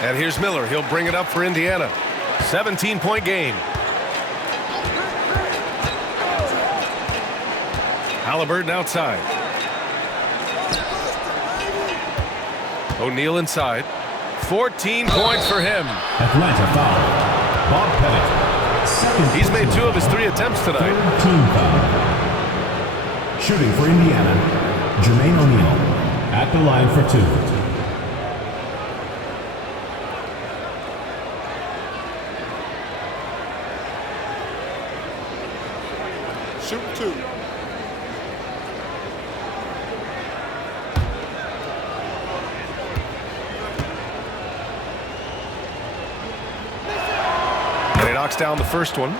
And here's Miller. He'll bring it up for Indiana. 17-point game. Halliburton outside. O'Neal inside. 14 points for him. Atlanta foul. Bob Pettit. He's made 2 of his 3 attempts tonight. Team foul. Shooting for Indiana, Jermaine O'Neal at the line for 2. Shoot 2. And he knocks down the first one.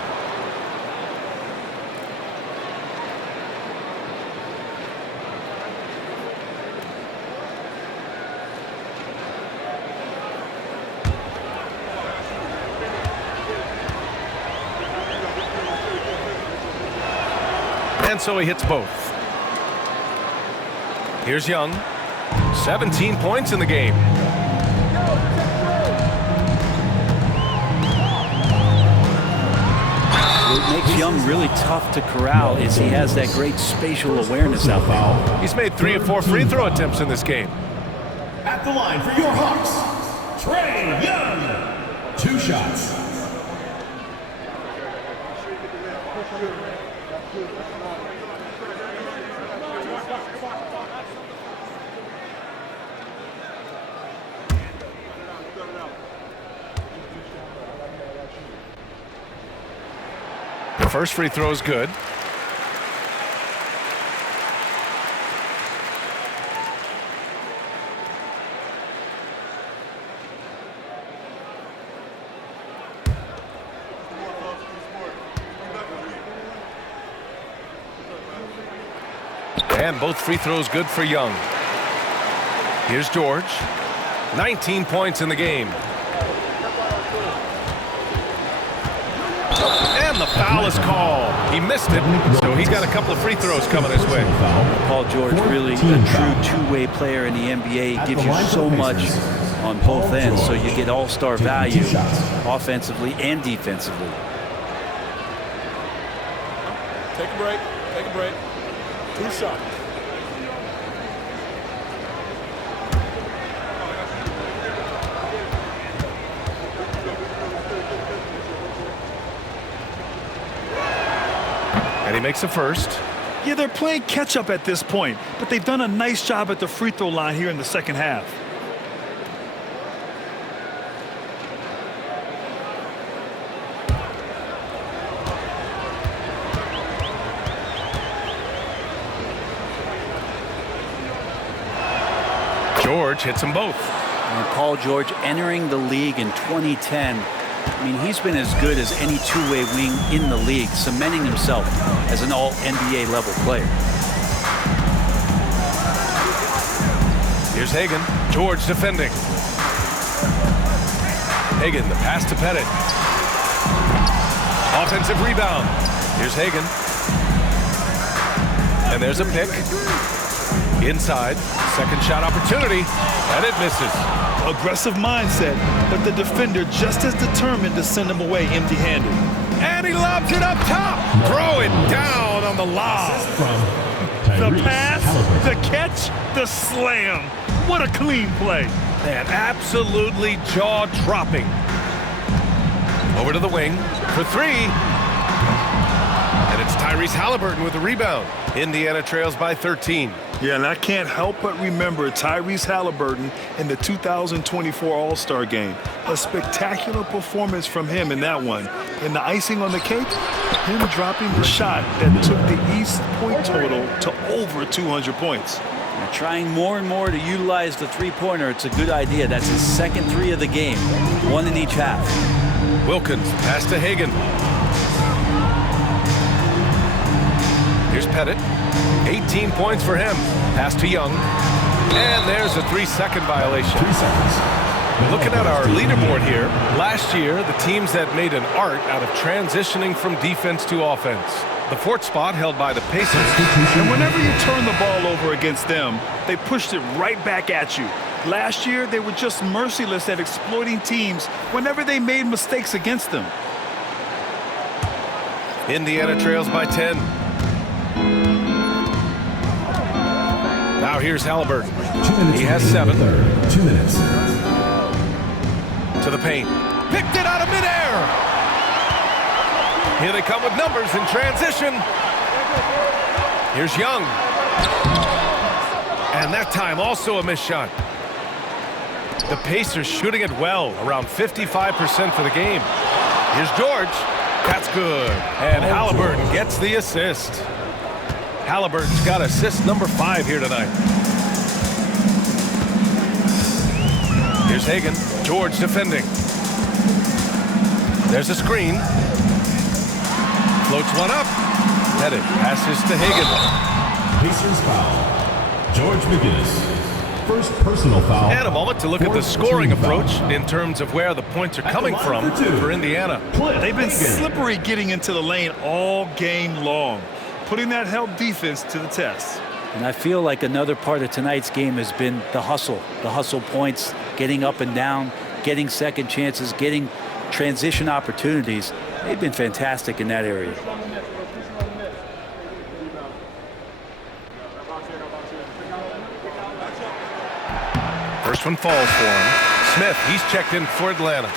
And so he hits both. Here's Young. 17 points in the game. What makes Young really tough to corral is he has that great spatial awareness out there. He's made 3 of 4 free throw attempts in this game. At the line for your Hawks, Trae Young. 2 shots. The first free throw is good. And both free throws good for Young. Here's George. 19 points in the game. And the foul is called. He missed it, so he's got a couple of free throws coming his way. Paul George, really a true two-way player in the NBA. He gives you so much on both ends, so you get all-star value offensively and defensively. Take a break. Take a break. 2 shots. And he makes a first. Yeah, they're playing catch-up at this point, but they've done a nice job at the free throw line here in the second half. George hits them both. And Paul George entering the league in 2010. I mean, he's been as good as any two-way wing in the league, cementing himself as an all-NBA level player. Here's Hagan. George defending. Hagan, the pass to Pettit. Offensive rebound. Here's Hagan. And there's a pick. Inside. Second shot opportunity. And it misses. Aggressive mindset, but the defender just as determined to send him away empty-handed. And he lobs it up top. Throw it down on the lob. The pass, the catch, the slam. What a clean play. Man, absolutely jaw-dropping. Over to the wing for three. And it's Tyrese Halliburton with the rebound. Indiana trails by 13. Yeah, and I can't help but remember Tyrese Halliburton in the 2024 All-Star Game. A spectacular performance from him in that one. And the icing on the cake, him dropping the shot that took the East point total to over 200 points. They're trying more and more to utilize the three-pointer. It's a good idea. That's his second three of the game, one in each half. Wilkins, pass to Hagan. Here's Pettit. 18 points for him. Pass to Young. And there's a 3-second violation. 3 seconds. Looking at our leaderboard here, last year, the teams that made an art out of transitioning from defense to offense. The fourth spot held by the Pacers. And whenever you turn the ball over against them, they pushed it right back at you. Last year, they were just merciless at exploiting teams whenever they made mistakes against them. Indiana trails by 10. Now here's Halliburton. He has 7. 2 minutes. To the paint. Picked it out of midair. Here they come with numbers in transition. Here's Young. And that time also a missed shot. The Pacers shooting it well, around 55% for the game. Here's George. That's good. And Halliburton gets the assist. Halliburton's got assist number 5 here tonight. Here's Hagan. George defending. There's a screen. Floats one up. Pettit passes to Hagan. Pacers foul. George McGinnis. First personal foul. And a moment to look at the scoring approach in terms of where the points are coming from for Indiana. They've been slippery getting into the lane all game long, putting that help defense to the test. And I feel like another part of tonight's game has been the hustle points, getting up and down, getting second chances, getting transition opportunities. They've been fantastic in that area. First one falls for him. Smith, he's checked in for Atlanta.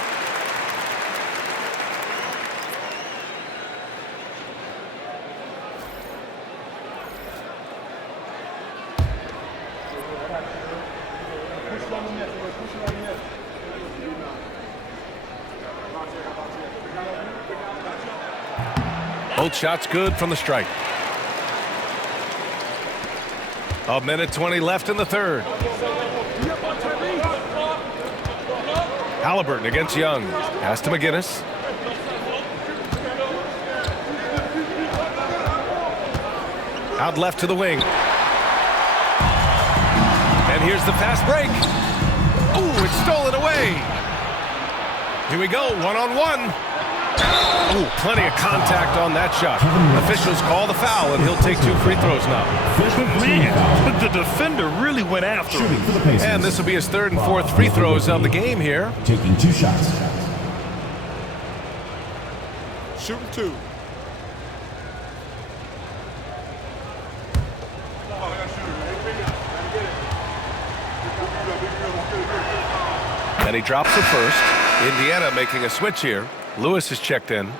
Both shots good from the strike. A minute 20 left in the third. Halliburton against Young. Pass to McGinnis. Out left to the wing. And here's the fast break. Ooh, it's stolen away. Here we go, one-on-one. Ooh, plenty of contact on that shot. Officials call the foul, and he'll take 2 free throws now. Man, the defender really went after him. And this will be his 3rd and 4th free throws of the game here. Taking 2 shots. Shooting 2. And he drops it first. Indiana making a switch here. Lewis is checked in.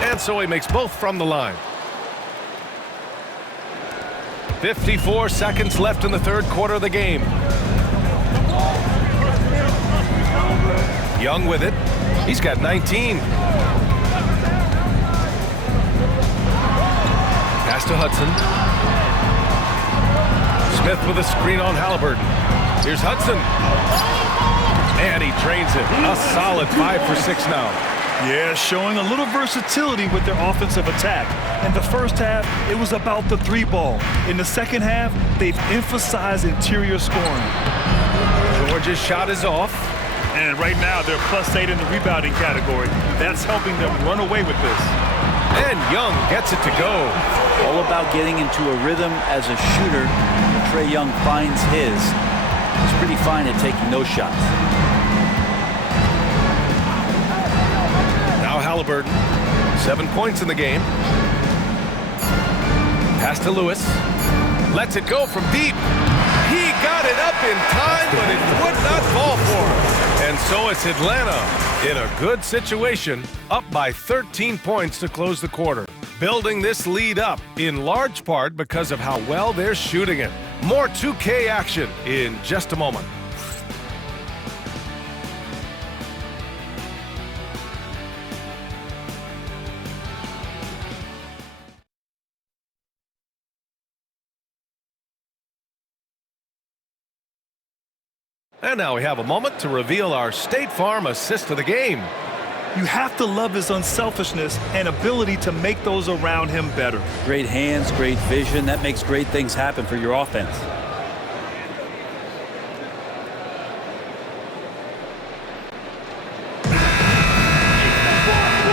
And so he makes both from the line. 54 seconds left in the third quarter of the game. Young with it. He's got 19. Pass to Hudson. Smith with a screen on Halliburton. Here's Hudson. And he drains it. A solid 5 for 6 now. Yeah, showing a little versatility with their offensive attack. In the first half, it was about the three ball. In the second half, they've emphasized interior scoring. Georgia's shot is off. And right now, they're +8 in the rebounding category. That's helping them run away with this. And Young gets it to go. All about getting into a rhythm as a shooter. Trae Young finds his. He's pretty fine at taking those shots. Now Halliburton, 7 points in the game. Pass to Lewis. Lets it go from deep. He got it up in time, but it would not fall for him. And so it's Atlanta in a good situation, up by 13 points to close the quarter. Building this lead up in large part because of how well they're shooting it. More 2K action in just a moment. And now we have a moment to reveal our State Farm assist of the game. You have to love his unselfishness and ability to make those around him better. Great hands, great vision. That makes great things happen for your offense.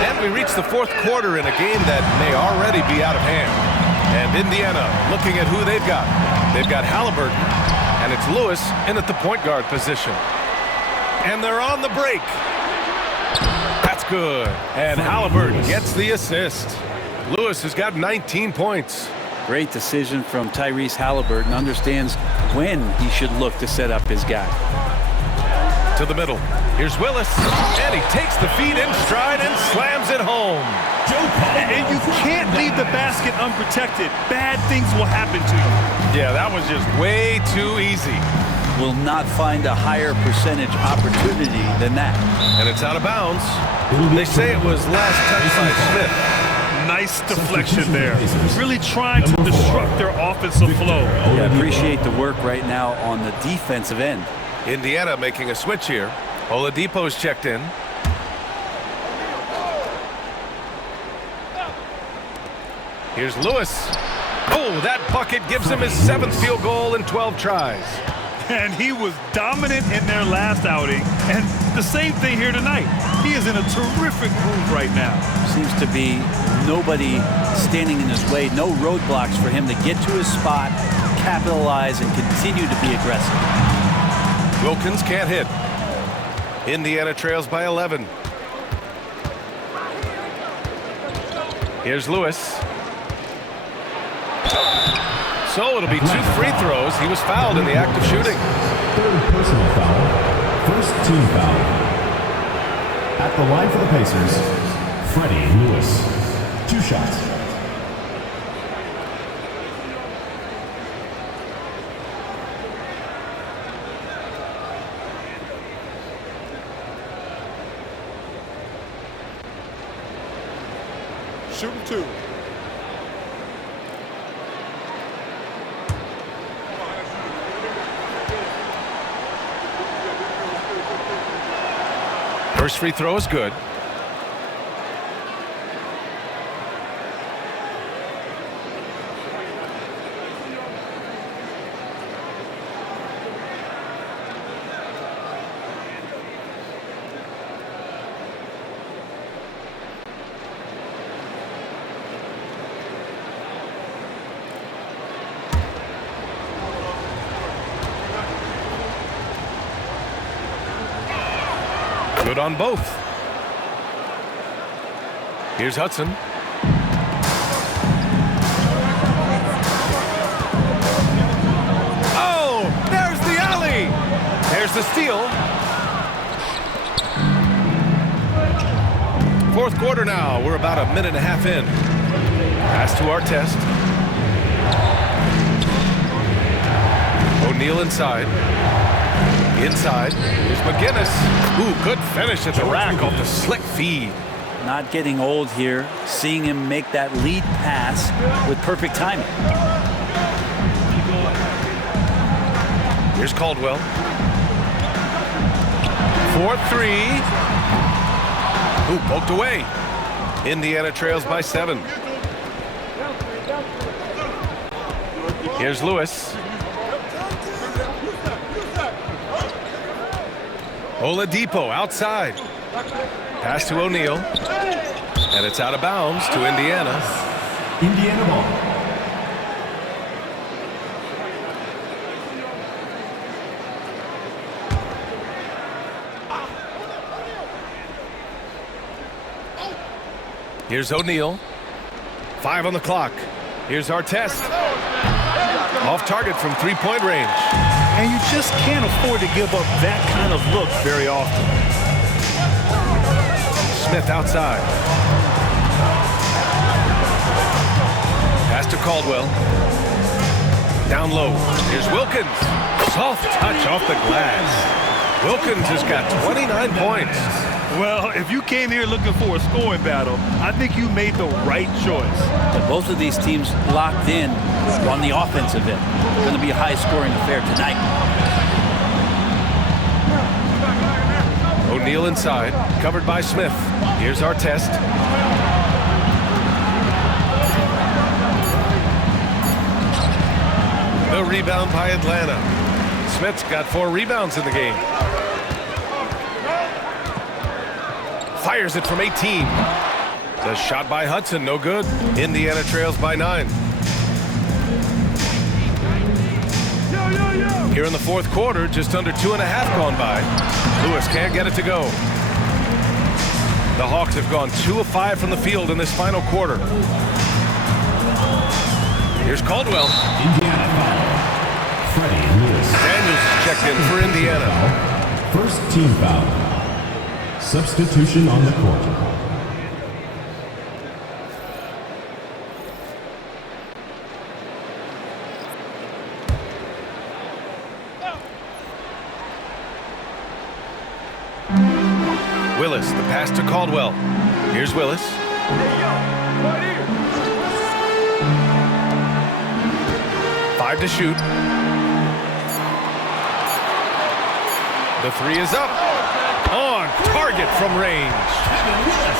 And we reach the fourth quarter in a game that may already be out of hand. And Indiana looking at who they've got. They've got Halliburton, and it's Lewis in at the point guard position. And they're on the break. That's good. And Halliburton gets the assist. Lewis has got 19 points. Great decision from Tyrese Halliburton. Understands when he should look to set up his guy. To the middle. Here's Willis. And he takes the feed in stride and slams it home. And you can't leave the basket unprotected. Bad things will happen to you. Yeah, that was just way too easy. Will not find a higher percentage opportunity than that. And it's out of bounds. They say it was last touched by Smith. Nice deflection there. Really trying to disrupt their offensive flow. Yeah, appreciate the work right now on the defensive end. Indiana making a switch here. Oladipo's checked in. Here's Lewis. Oh, that bucket gives him his 7th field goal in 12 tries. And he was dominant in their last outing. And the same thing here tonight. He is in a terrific groove right now. Seems to be nobody standing in his way. No roadblocks for him to get to his spot, capitalize, and continue to be aggressive. Wilkins can't hit. Indiana trails by 11. Here's Lewis. So it'll be 2 free throws. He was fouled in the act of shooting. Third personal foul. First team foul. At the line for the Pacers, Freddie Lewis. 2 shots. Shooting 2. First free throw is good. Good on both. Here's Hudson. Oh, there's the alley. There's the steal. Fourth quarter now. We're about a minute and a half in. Pass to Artest. O'Neal inside. Inside. Here's McGinnis. Ooh, good finish at the rack off the slick feed. Not getting old here. Seeing him make that lead pass with perfect timing. Here's Caldwell. 4-3. Ooh, poked away. Indiana trails by 7. Here's Lewis. Oladipo outside. Pass to O'Neal. And it's out of bounds to Indiana. Indiana ball. Here's O'Neal. 5 on the clock. Here's Artest. Off target from three-point range. And you just can't afford to give up that kind of look very often. Smith outside. Pass to Caldwell. Down low. Here's Wilkins. Soft touch off the glass. Wilkins has got 29 points. Well, if you came here looking for a scoring battle, I think you made the right choice. But both of these teams locked in on the offensive end. It's going to be a high-scoring affair tonight. O'Neal inside, covered by Smith. Here's Artest. The rebound by Atlanta. Smith's got 4 rebounds in the game. Fires it from 18. The shot by Hudson, no good. Indiana trails by 9. Here in the fourth quarter, just under 2.5 gone by. Lewis can't get it to go. The Hawks have gone 2 of 5 from the field in this final quarter. Here's Caldwell. Indiana foul. Freddie Lewis. Daniels checked in for Indiana. First team foul. Substitution on the court. Willis, the pass to Caldwell. Here's Willis. 5 to shoot. The 3 is up. On target from range.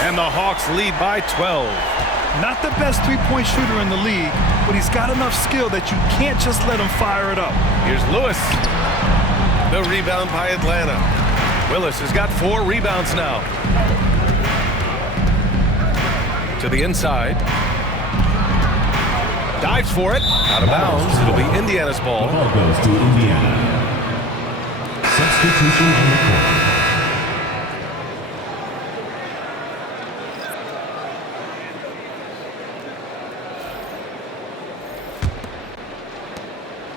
And the Hawks lead by 12. Not the best three-point shooter in the league, but he's got enough skill that you can't just let him fire it up. Here's Lewis. The rebound by Atlanta. Willis has got 4 rebounds now. To the inside. Dives for it. Out of bounds. It'll be Indiana's ball. The ball goes to Indiana. Substitution on the court.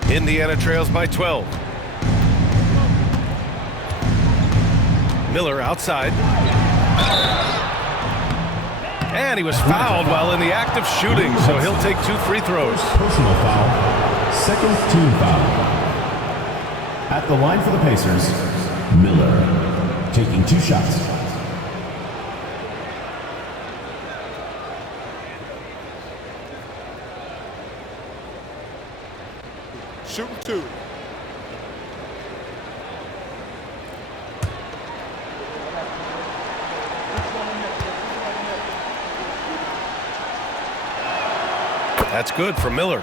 Indiana trails by 12. Miller outside. And he was fouled while in the act of shooting, so he'll take 2 free throws. Personal foul. Second team foul. At the line for the Pacers, Miller taking 2 shots. Shooting 2. That's good for Miller.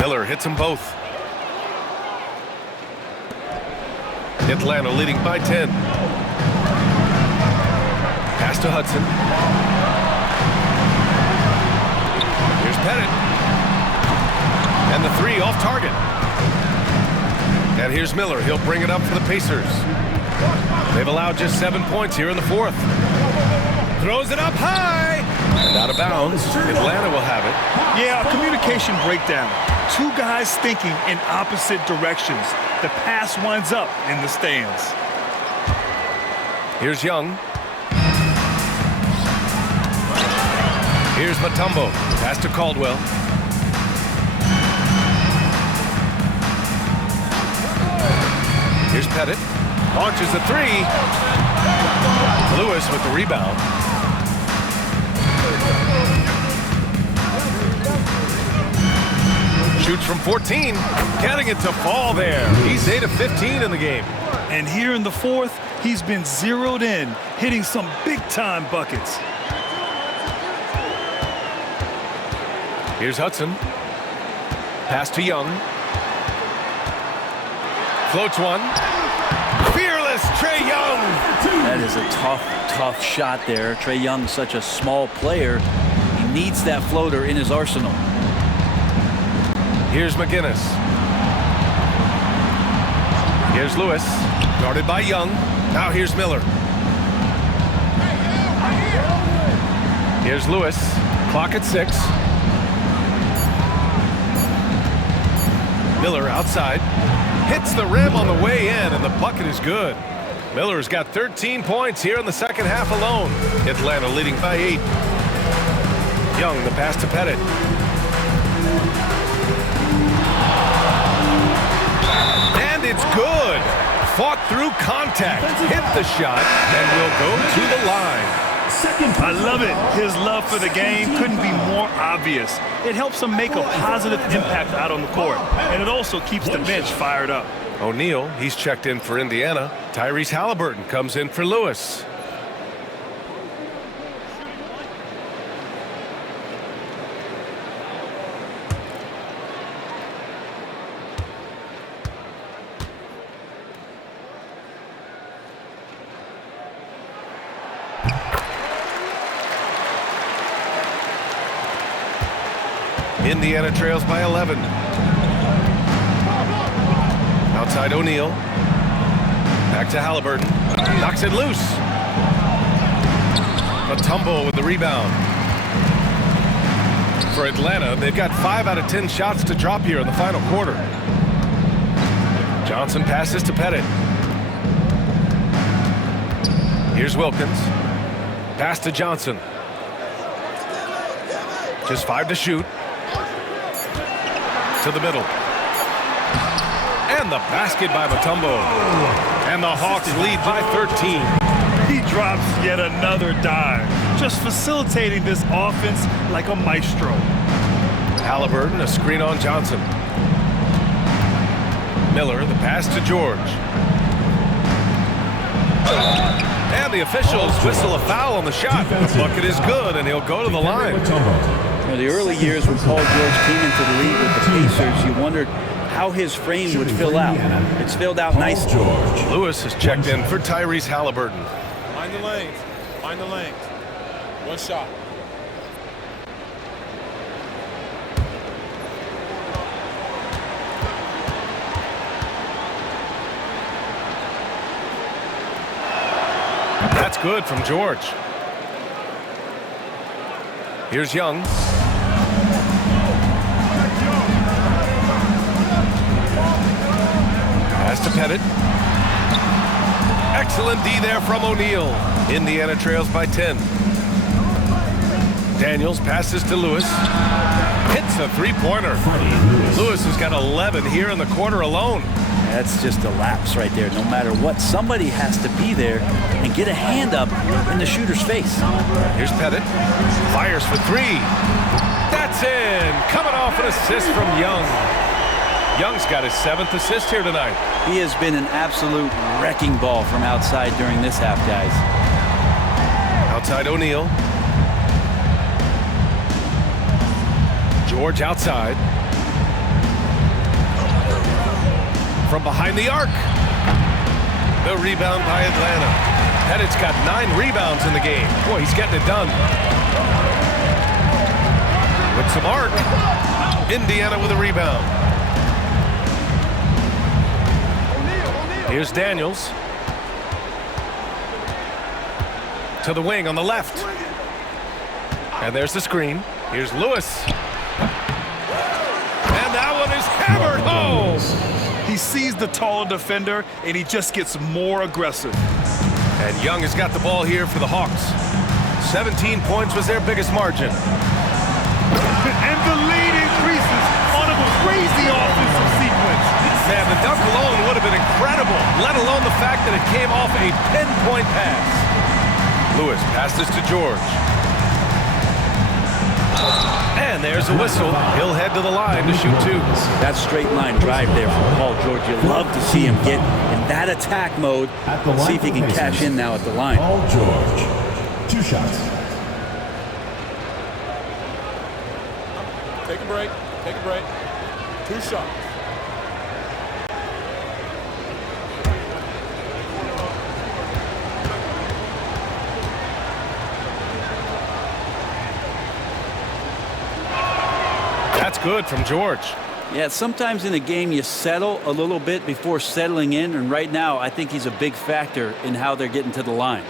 Miller hits them both. Atlanta leading by 10. Pass to Hudson. Here's Pettit. And the 3 off target. And here's Miller. He'll bring it up for the Pacers. They've allowed just 7 points here in the fourth. Throws it up high. And out of bounds. Atlanta will have it. Yeah, a communication breakdown. 2 guys thinking in opposite directions. The pass winds up in the stands. Here's Young. Here's Mutombo. Pass to Caldwell. Here's Pettit. Launches a three. Lewis with the rebound. Shoots from 14. Getting it to fall there. He's 8 of 15 in the game. And here in the fourth, he's been zeroed in, hitting some big-time buckets. Here's Hudson. Pass to Young. Floats one. Fearless Trae Young. That is a tough shot there. Trae Young, such a small player. He needs that floater in his arsenal. Here's McGinnis. Here's Lewis. Guarded by Young. Now here's Miller. Here's Lewis. Clock at 6. Miller outside. Hits the rim on the way in, and the bucket is good. Miller's got 13 points here in the second half alone. Atlanta leading by 8. Young, the pass to Pettit. And it's good. Fought through contact. Hit the shot, and will go to the line. I love it. His love for the game couldn't be more obvious. It helps him make a positive impact out on the court, and it also keeps the bench fired up. O'Neal, he's checked in for Indiana. Tyrese Halliburton comes in for Lewis. Indiana trails by 11. Outside O'Neal. Back to Halliburton. Knocks it loose. Mutombo with the rebound. For Atlanta, they've got 5 out of 10 shots to drop here in the final quarter. Johnson passes to Pettit. Here's Wilkins. Pass to Johnson. Just 5 to shoot. To the middle. And the basket by Mutombo. And the Hawks lead by 13. He drops yet another dime, just facilitating this offense like a maestro. Halliburton, a screen on Johnson. Miller, the pass to George. And the officials whistle a foul on the shot. The bucket is good, and he'll go to the line. In the early years when Paul George came into the league with the Pacers, you wondered how his frame would fill out. It's filled out nicely. Lewis has checked in for Tyrese Halliburton. Mind the lanes. Mind the lanes. One shot. That's good from George. Here's Young. Pass to Pettit. Excellent D there from O'Neal. Indiana trails by 10. Daniels passes to Lewis. Hits a three-pointer. Lewis has got 11 here in the quarter alone. That's just a lapse right there. No matter what, somebody has to be there and get a hand up in the shooter's face. Here's Pettit. Fires for 3. That's in. Coming off an assist from Young. Young's got his 7th assist here tonight. He has been an absolute wrecking ball from outside during this half, guys. Outside O'Neal. George outside. From behind the arc. The rebound by Atlanta. Pettit's got 9 rebounds in the game. Boy, he's getting it done. With some arc. Indiana with a rebound. Here's Daniels. To the wing on the left. And there's the screen. Here's Lewis. And that one is hammered home. He sees the taller defender, and he just gets more aggressive. And Young has got the ball here for the Hawks. 17 points was their biggest margin. And the lead increases on a crazy offensive sequence. Man, the dunk alone would have been incredible, let alone the fact that it came off a pinpoint pass. Lewis passes to George. And there's a whistle. He'll head to the line to shoot 2. That straight line drive there from Paul George. You love to see him get in that attack mode. Let's see if he can cash in now at the line. Paul George, 2 shots. Take a break. Take a break. 2 shots. That's good from George. Yeah, sometimes in a game you settle a little bit before settling in, and right now I think he's a big factor in how they're getting to the line.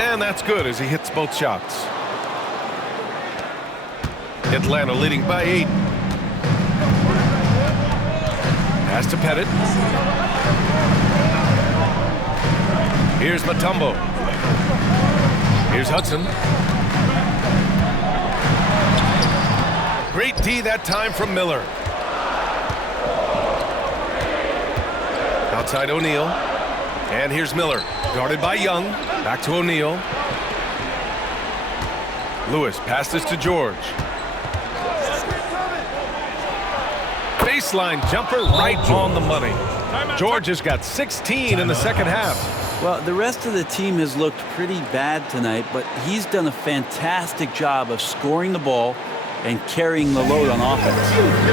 And that's good as he hits both shots. Atlanta leading by 8. Pass to Pettit. Here's Mutombo. Here's Hudson. Great D that time from Miller. Outside O'Neal. And here's Miller. Guarded by Young. Back to O'Neal. Lewis passes to George. Baseline jumper right on the money. George has got 16 in the second half. Well, the rest of the team has looked pretty bad tonight, but he's done a fantastic job of scoring the ball and carrying the load on offense.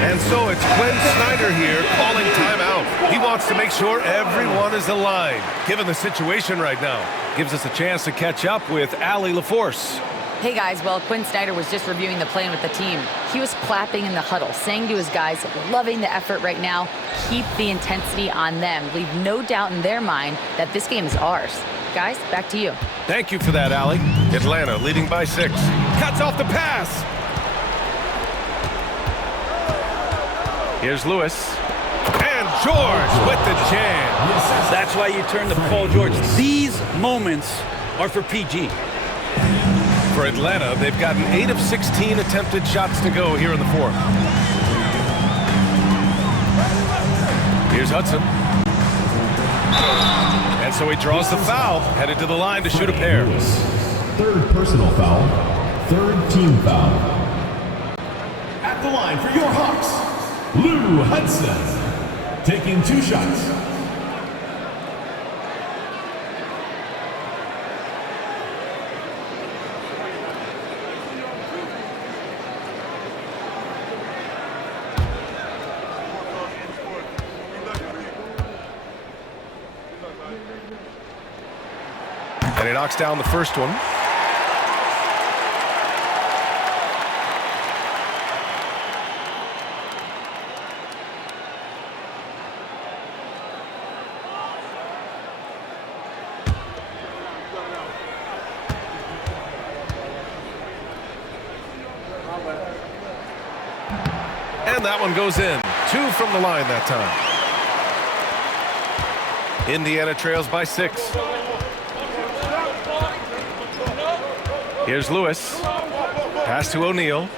And so it's Quinn Snyder here calling timeout. He wants to make sure everyone is aligned. Given the situation right now, gives us a chance to catch up with Allie LaForce. Hey guys, well, Quinn Snyder was just reviewing the plan with the team. He was clapping in the huddle, saying to his guys, loving the effort right now, keep the intensity on them. Leave no doubt in their mind that this game is ours. Guys, back to you. Thank you for that, Allie. Atlanta leading by 6. Cuts off the pass. Here's Lewis. And George with the jam. That's why you turn to Paul George. These moments are for PG. For Atlanta, they've gotten 8 of 16 attempted shots to go here in the 4th. Here's Hudson. And so he draws the foul, headed to the line to shoot a pair. 3rd personal foul, 3rd team foul. At the line for your Hawks, Lou Hudson, taking 2 shots. And he knocks down the first one. And that one goes in. 2 from the line that time. Indiana trails by 6. Here's Lewis. Pass to O'Neal.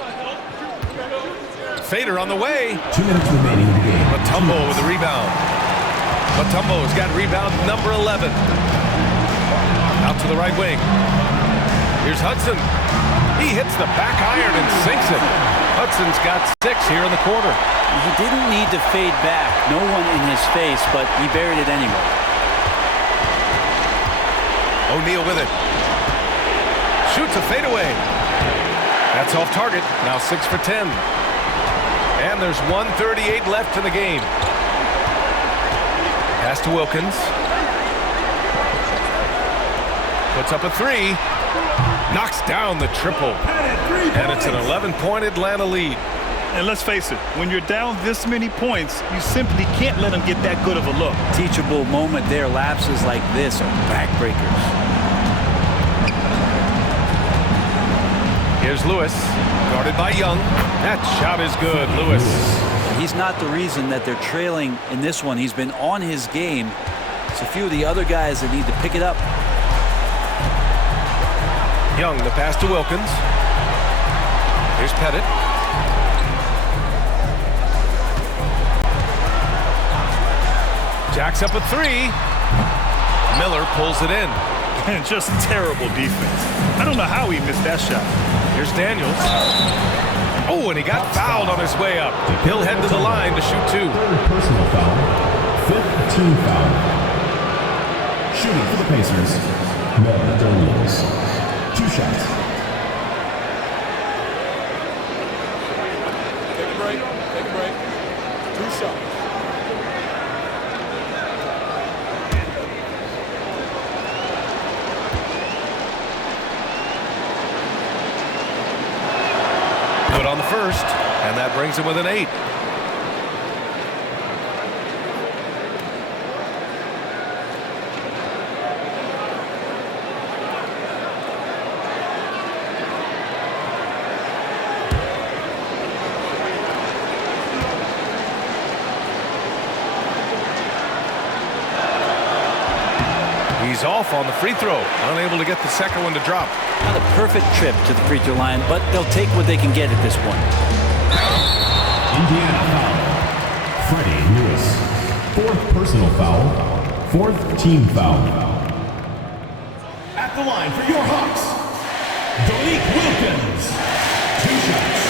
Fader on the way. 2 minutes remaining in the game. Mutombo with the rebound. Mutombo's got rebound number 11. Out to the right wing. Here's Hudson. He hits the back iron and sinks it. Hudson's got 6 here in the quarter. He didn't need to fade back. No one in his face, but he buried it anyway. O'Neal with it. Shoots a fadeaway. That's off target. Now 6 for 10. And there's 1:38 left in the game. Pass to Wilkins. Puts up a 3. Knocks down the triple. And it's an 11-point Atlanta lead. And let's face it, when you're down this many points, you simply can't let them get that good of a look. Teachable moment there. Lapses like this are backbreakers. Here's Lewis, guarded by Young. That shot is good, Lewis. He's not the reason that they're trailing in this one. He's been on his game It's a few of the other guys that need to pick it up. Young, the pass to Wilkins. Here's Pettit. Jacks up a three. Miller pulls it in. And just terrible defense. I don't know how he missed that shot. Here's Daniels. Oh, and he got fouled on his way up. He'll head to the line to shoot two. Third personal foul. Fifth team foul. Shooting for the Pacers. Daniels. 2 shots. Take a break. Take a break. 2 shots. Good on the first, and that brings him within 8. He's off on the free throw, unable to get the second one to drop. Not a perfect trip to the free throw line, but they'll take what they can get at this point. Indiana foul. Freddie Lewis. 4th personal foul. 4th team foul. At the line for your Hawks, Dalik Wilkins. 2 shots.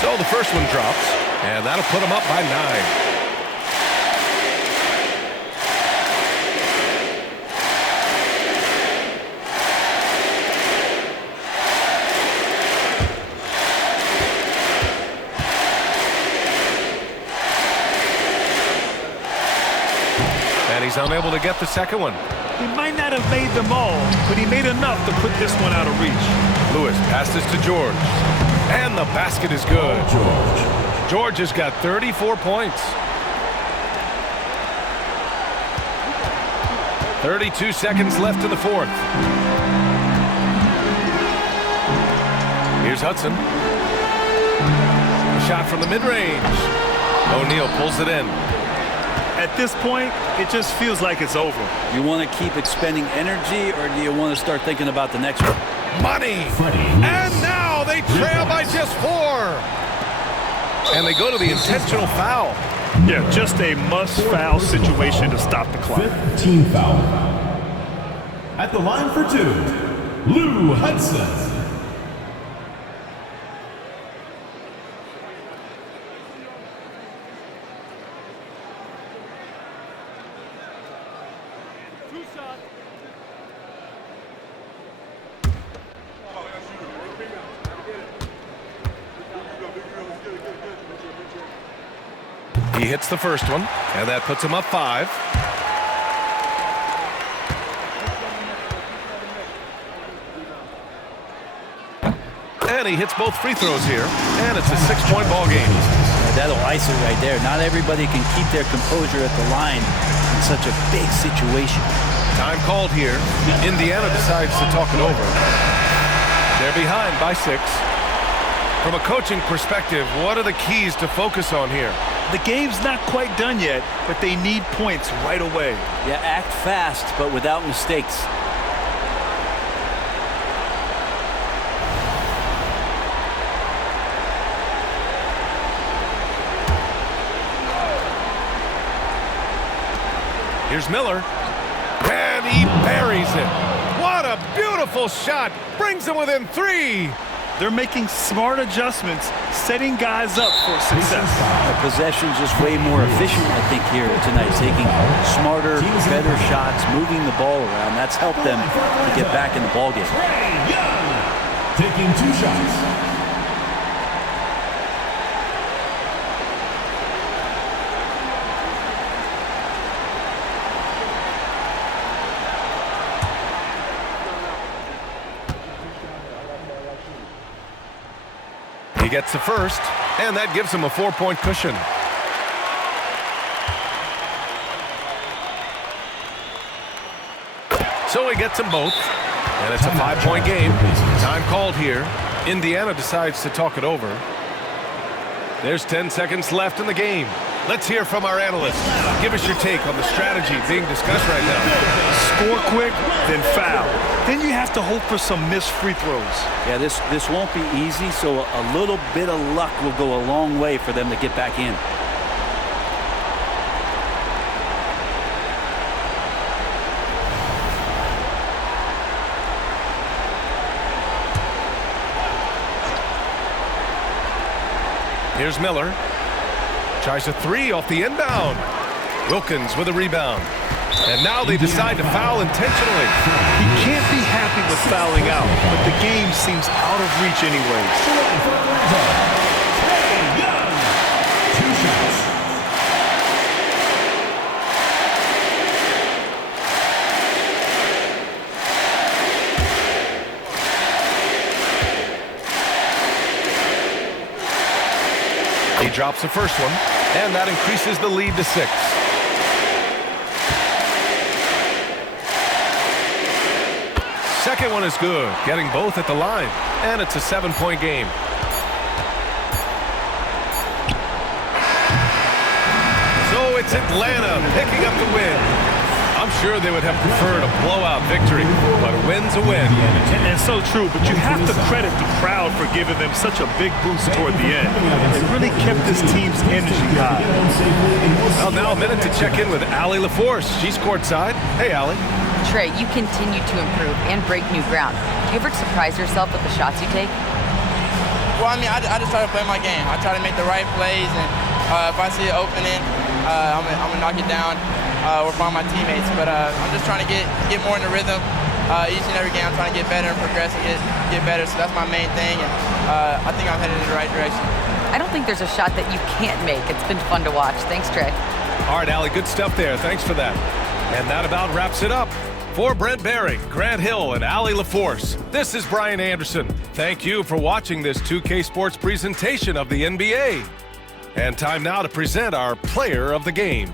So the first one drops, and that'll put him up by 9. And he's unable to get the second one. He might not have made them all, but he made enough to put this one out of reach. Lewis passes to George. And the basket is good. George has got 34 points. 32 seconds left in the 4th. Here's Hudson. A shot from the mid-range. O'Neal pulls it in. At this point, it just feels like it's over. You want to keep expending energy, or do you want to start thinking about the next one? Money! And now they trail by just 4. And they go to the intentional foul. Yeah, just a must-foul situation to stop the clock. 5th team foul. At the line for 2, Lou Hudson. He hits the first one, and that puts him up 5. And he hits both free throws here, and it's a 6-point ball game. That'll ice it right there. Not everybody can keep their composure at the line in such a big situation. Time called here. Indiana decides to talk it over. They're behind by 6. From a coaching perspective, what are the keys to focus on here? The game's not quite done yet, but they need points right away. Yeah, act fast, but without mistakes. Here's Miller, and he buries it. What a beautiful shot. Brings him within 3. They're making smart adjustments, setting guys up for success. The possession's just way more efficient, I think, here tonight. Taking smarter, better shots, moving the ball around. That's helped them to get back in the ballgame. Taking 2 shots. He gets the first, and that gives him a 4-point cushion. So he gets them both, and it's a 5-point game. Time called here. Indiana decides to talk it over. There's 10 seconds left in the game. Let's hear from our analyst. Give us your take on the strategy being discussed right now. Score quick, then foul. Then you have to hope for some missed free throws. Yeah, this won't be easy, so a little bit of luck will go a long way for them to get back in. Here's Miller. Tries a three off the inbound. Wilkins with a rebound. And now they decide to foul intentionally. He can't be happy with fouling out, but the game seems out of reach anyways. He drops the first one, and that increases the lead to 6. Second one is good, getting both at the line, and it's a 7-point game. So it's Atlanta picking up the win. I'm sure they would have preferred a blowout victory, but a win's a win. And so true, but you have to credit the crowd for giving them such a big boost toward the end. It really kept this team's energy high. Well, now a minute to check in with Allie LaForce. She's courtside. Hey, Allie. Trey, you continue to improve and break new ground. Do you ever surprise yourself with the shots you take? Well, I mean, I just try to play my game. I try to make the right plays, and if I see an opening, I'm gonna knock it down or find my teammates. But I'm just trying to get more in the rhythm. Each and every game, I'm trying to get better and progress and get better. So that's my main thing, and I think I'm headed in the right direction. I don't think there's a shot that you can't make. It's been fun to watch. Thanks, Trey. All right, Allie, good stuff there. Thanks for that. And that about wraps it up. For Brent Barry, Grant Hill, and Allie LaForce, this is Brian Anderson. Thank you for watching this 2K Sports presentation of the NBA. And time now to present our player of the game.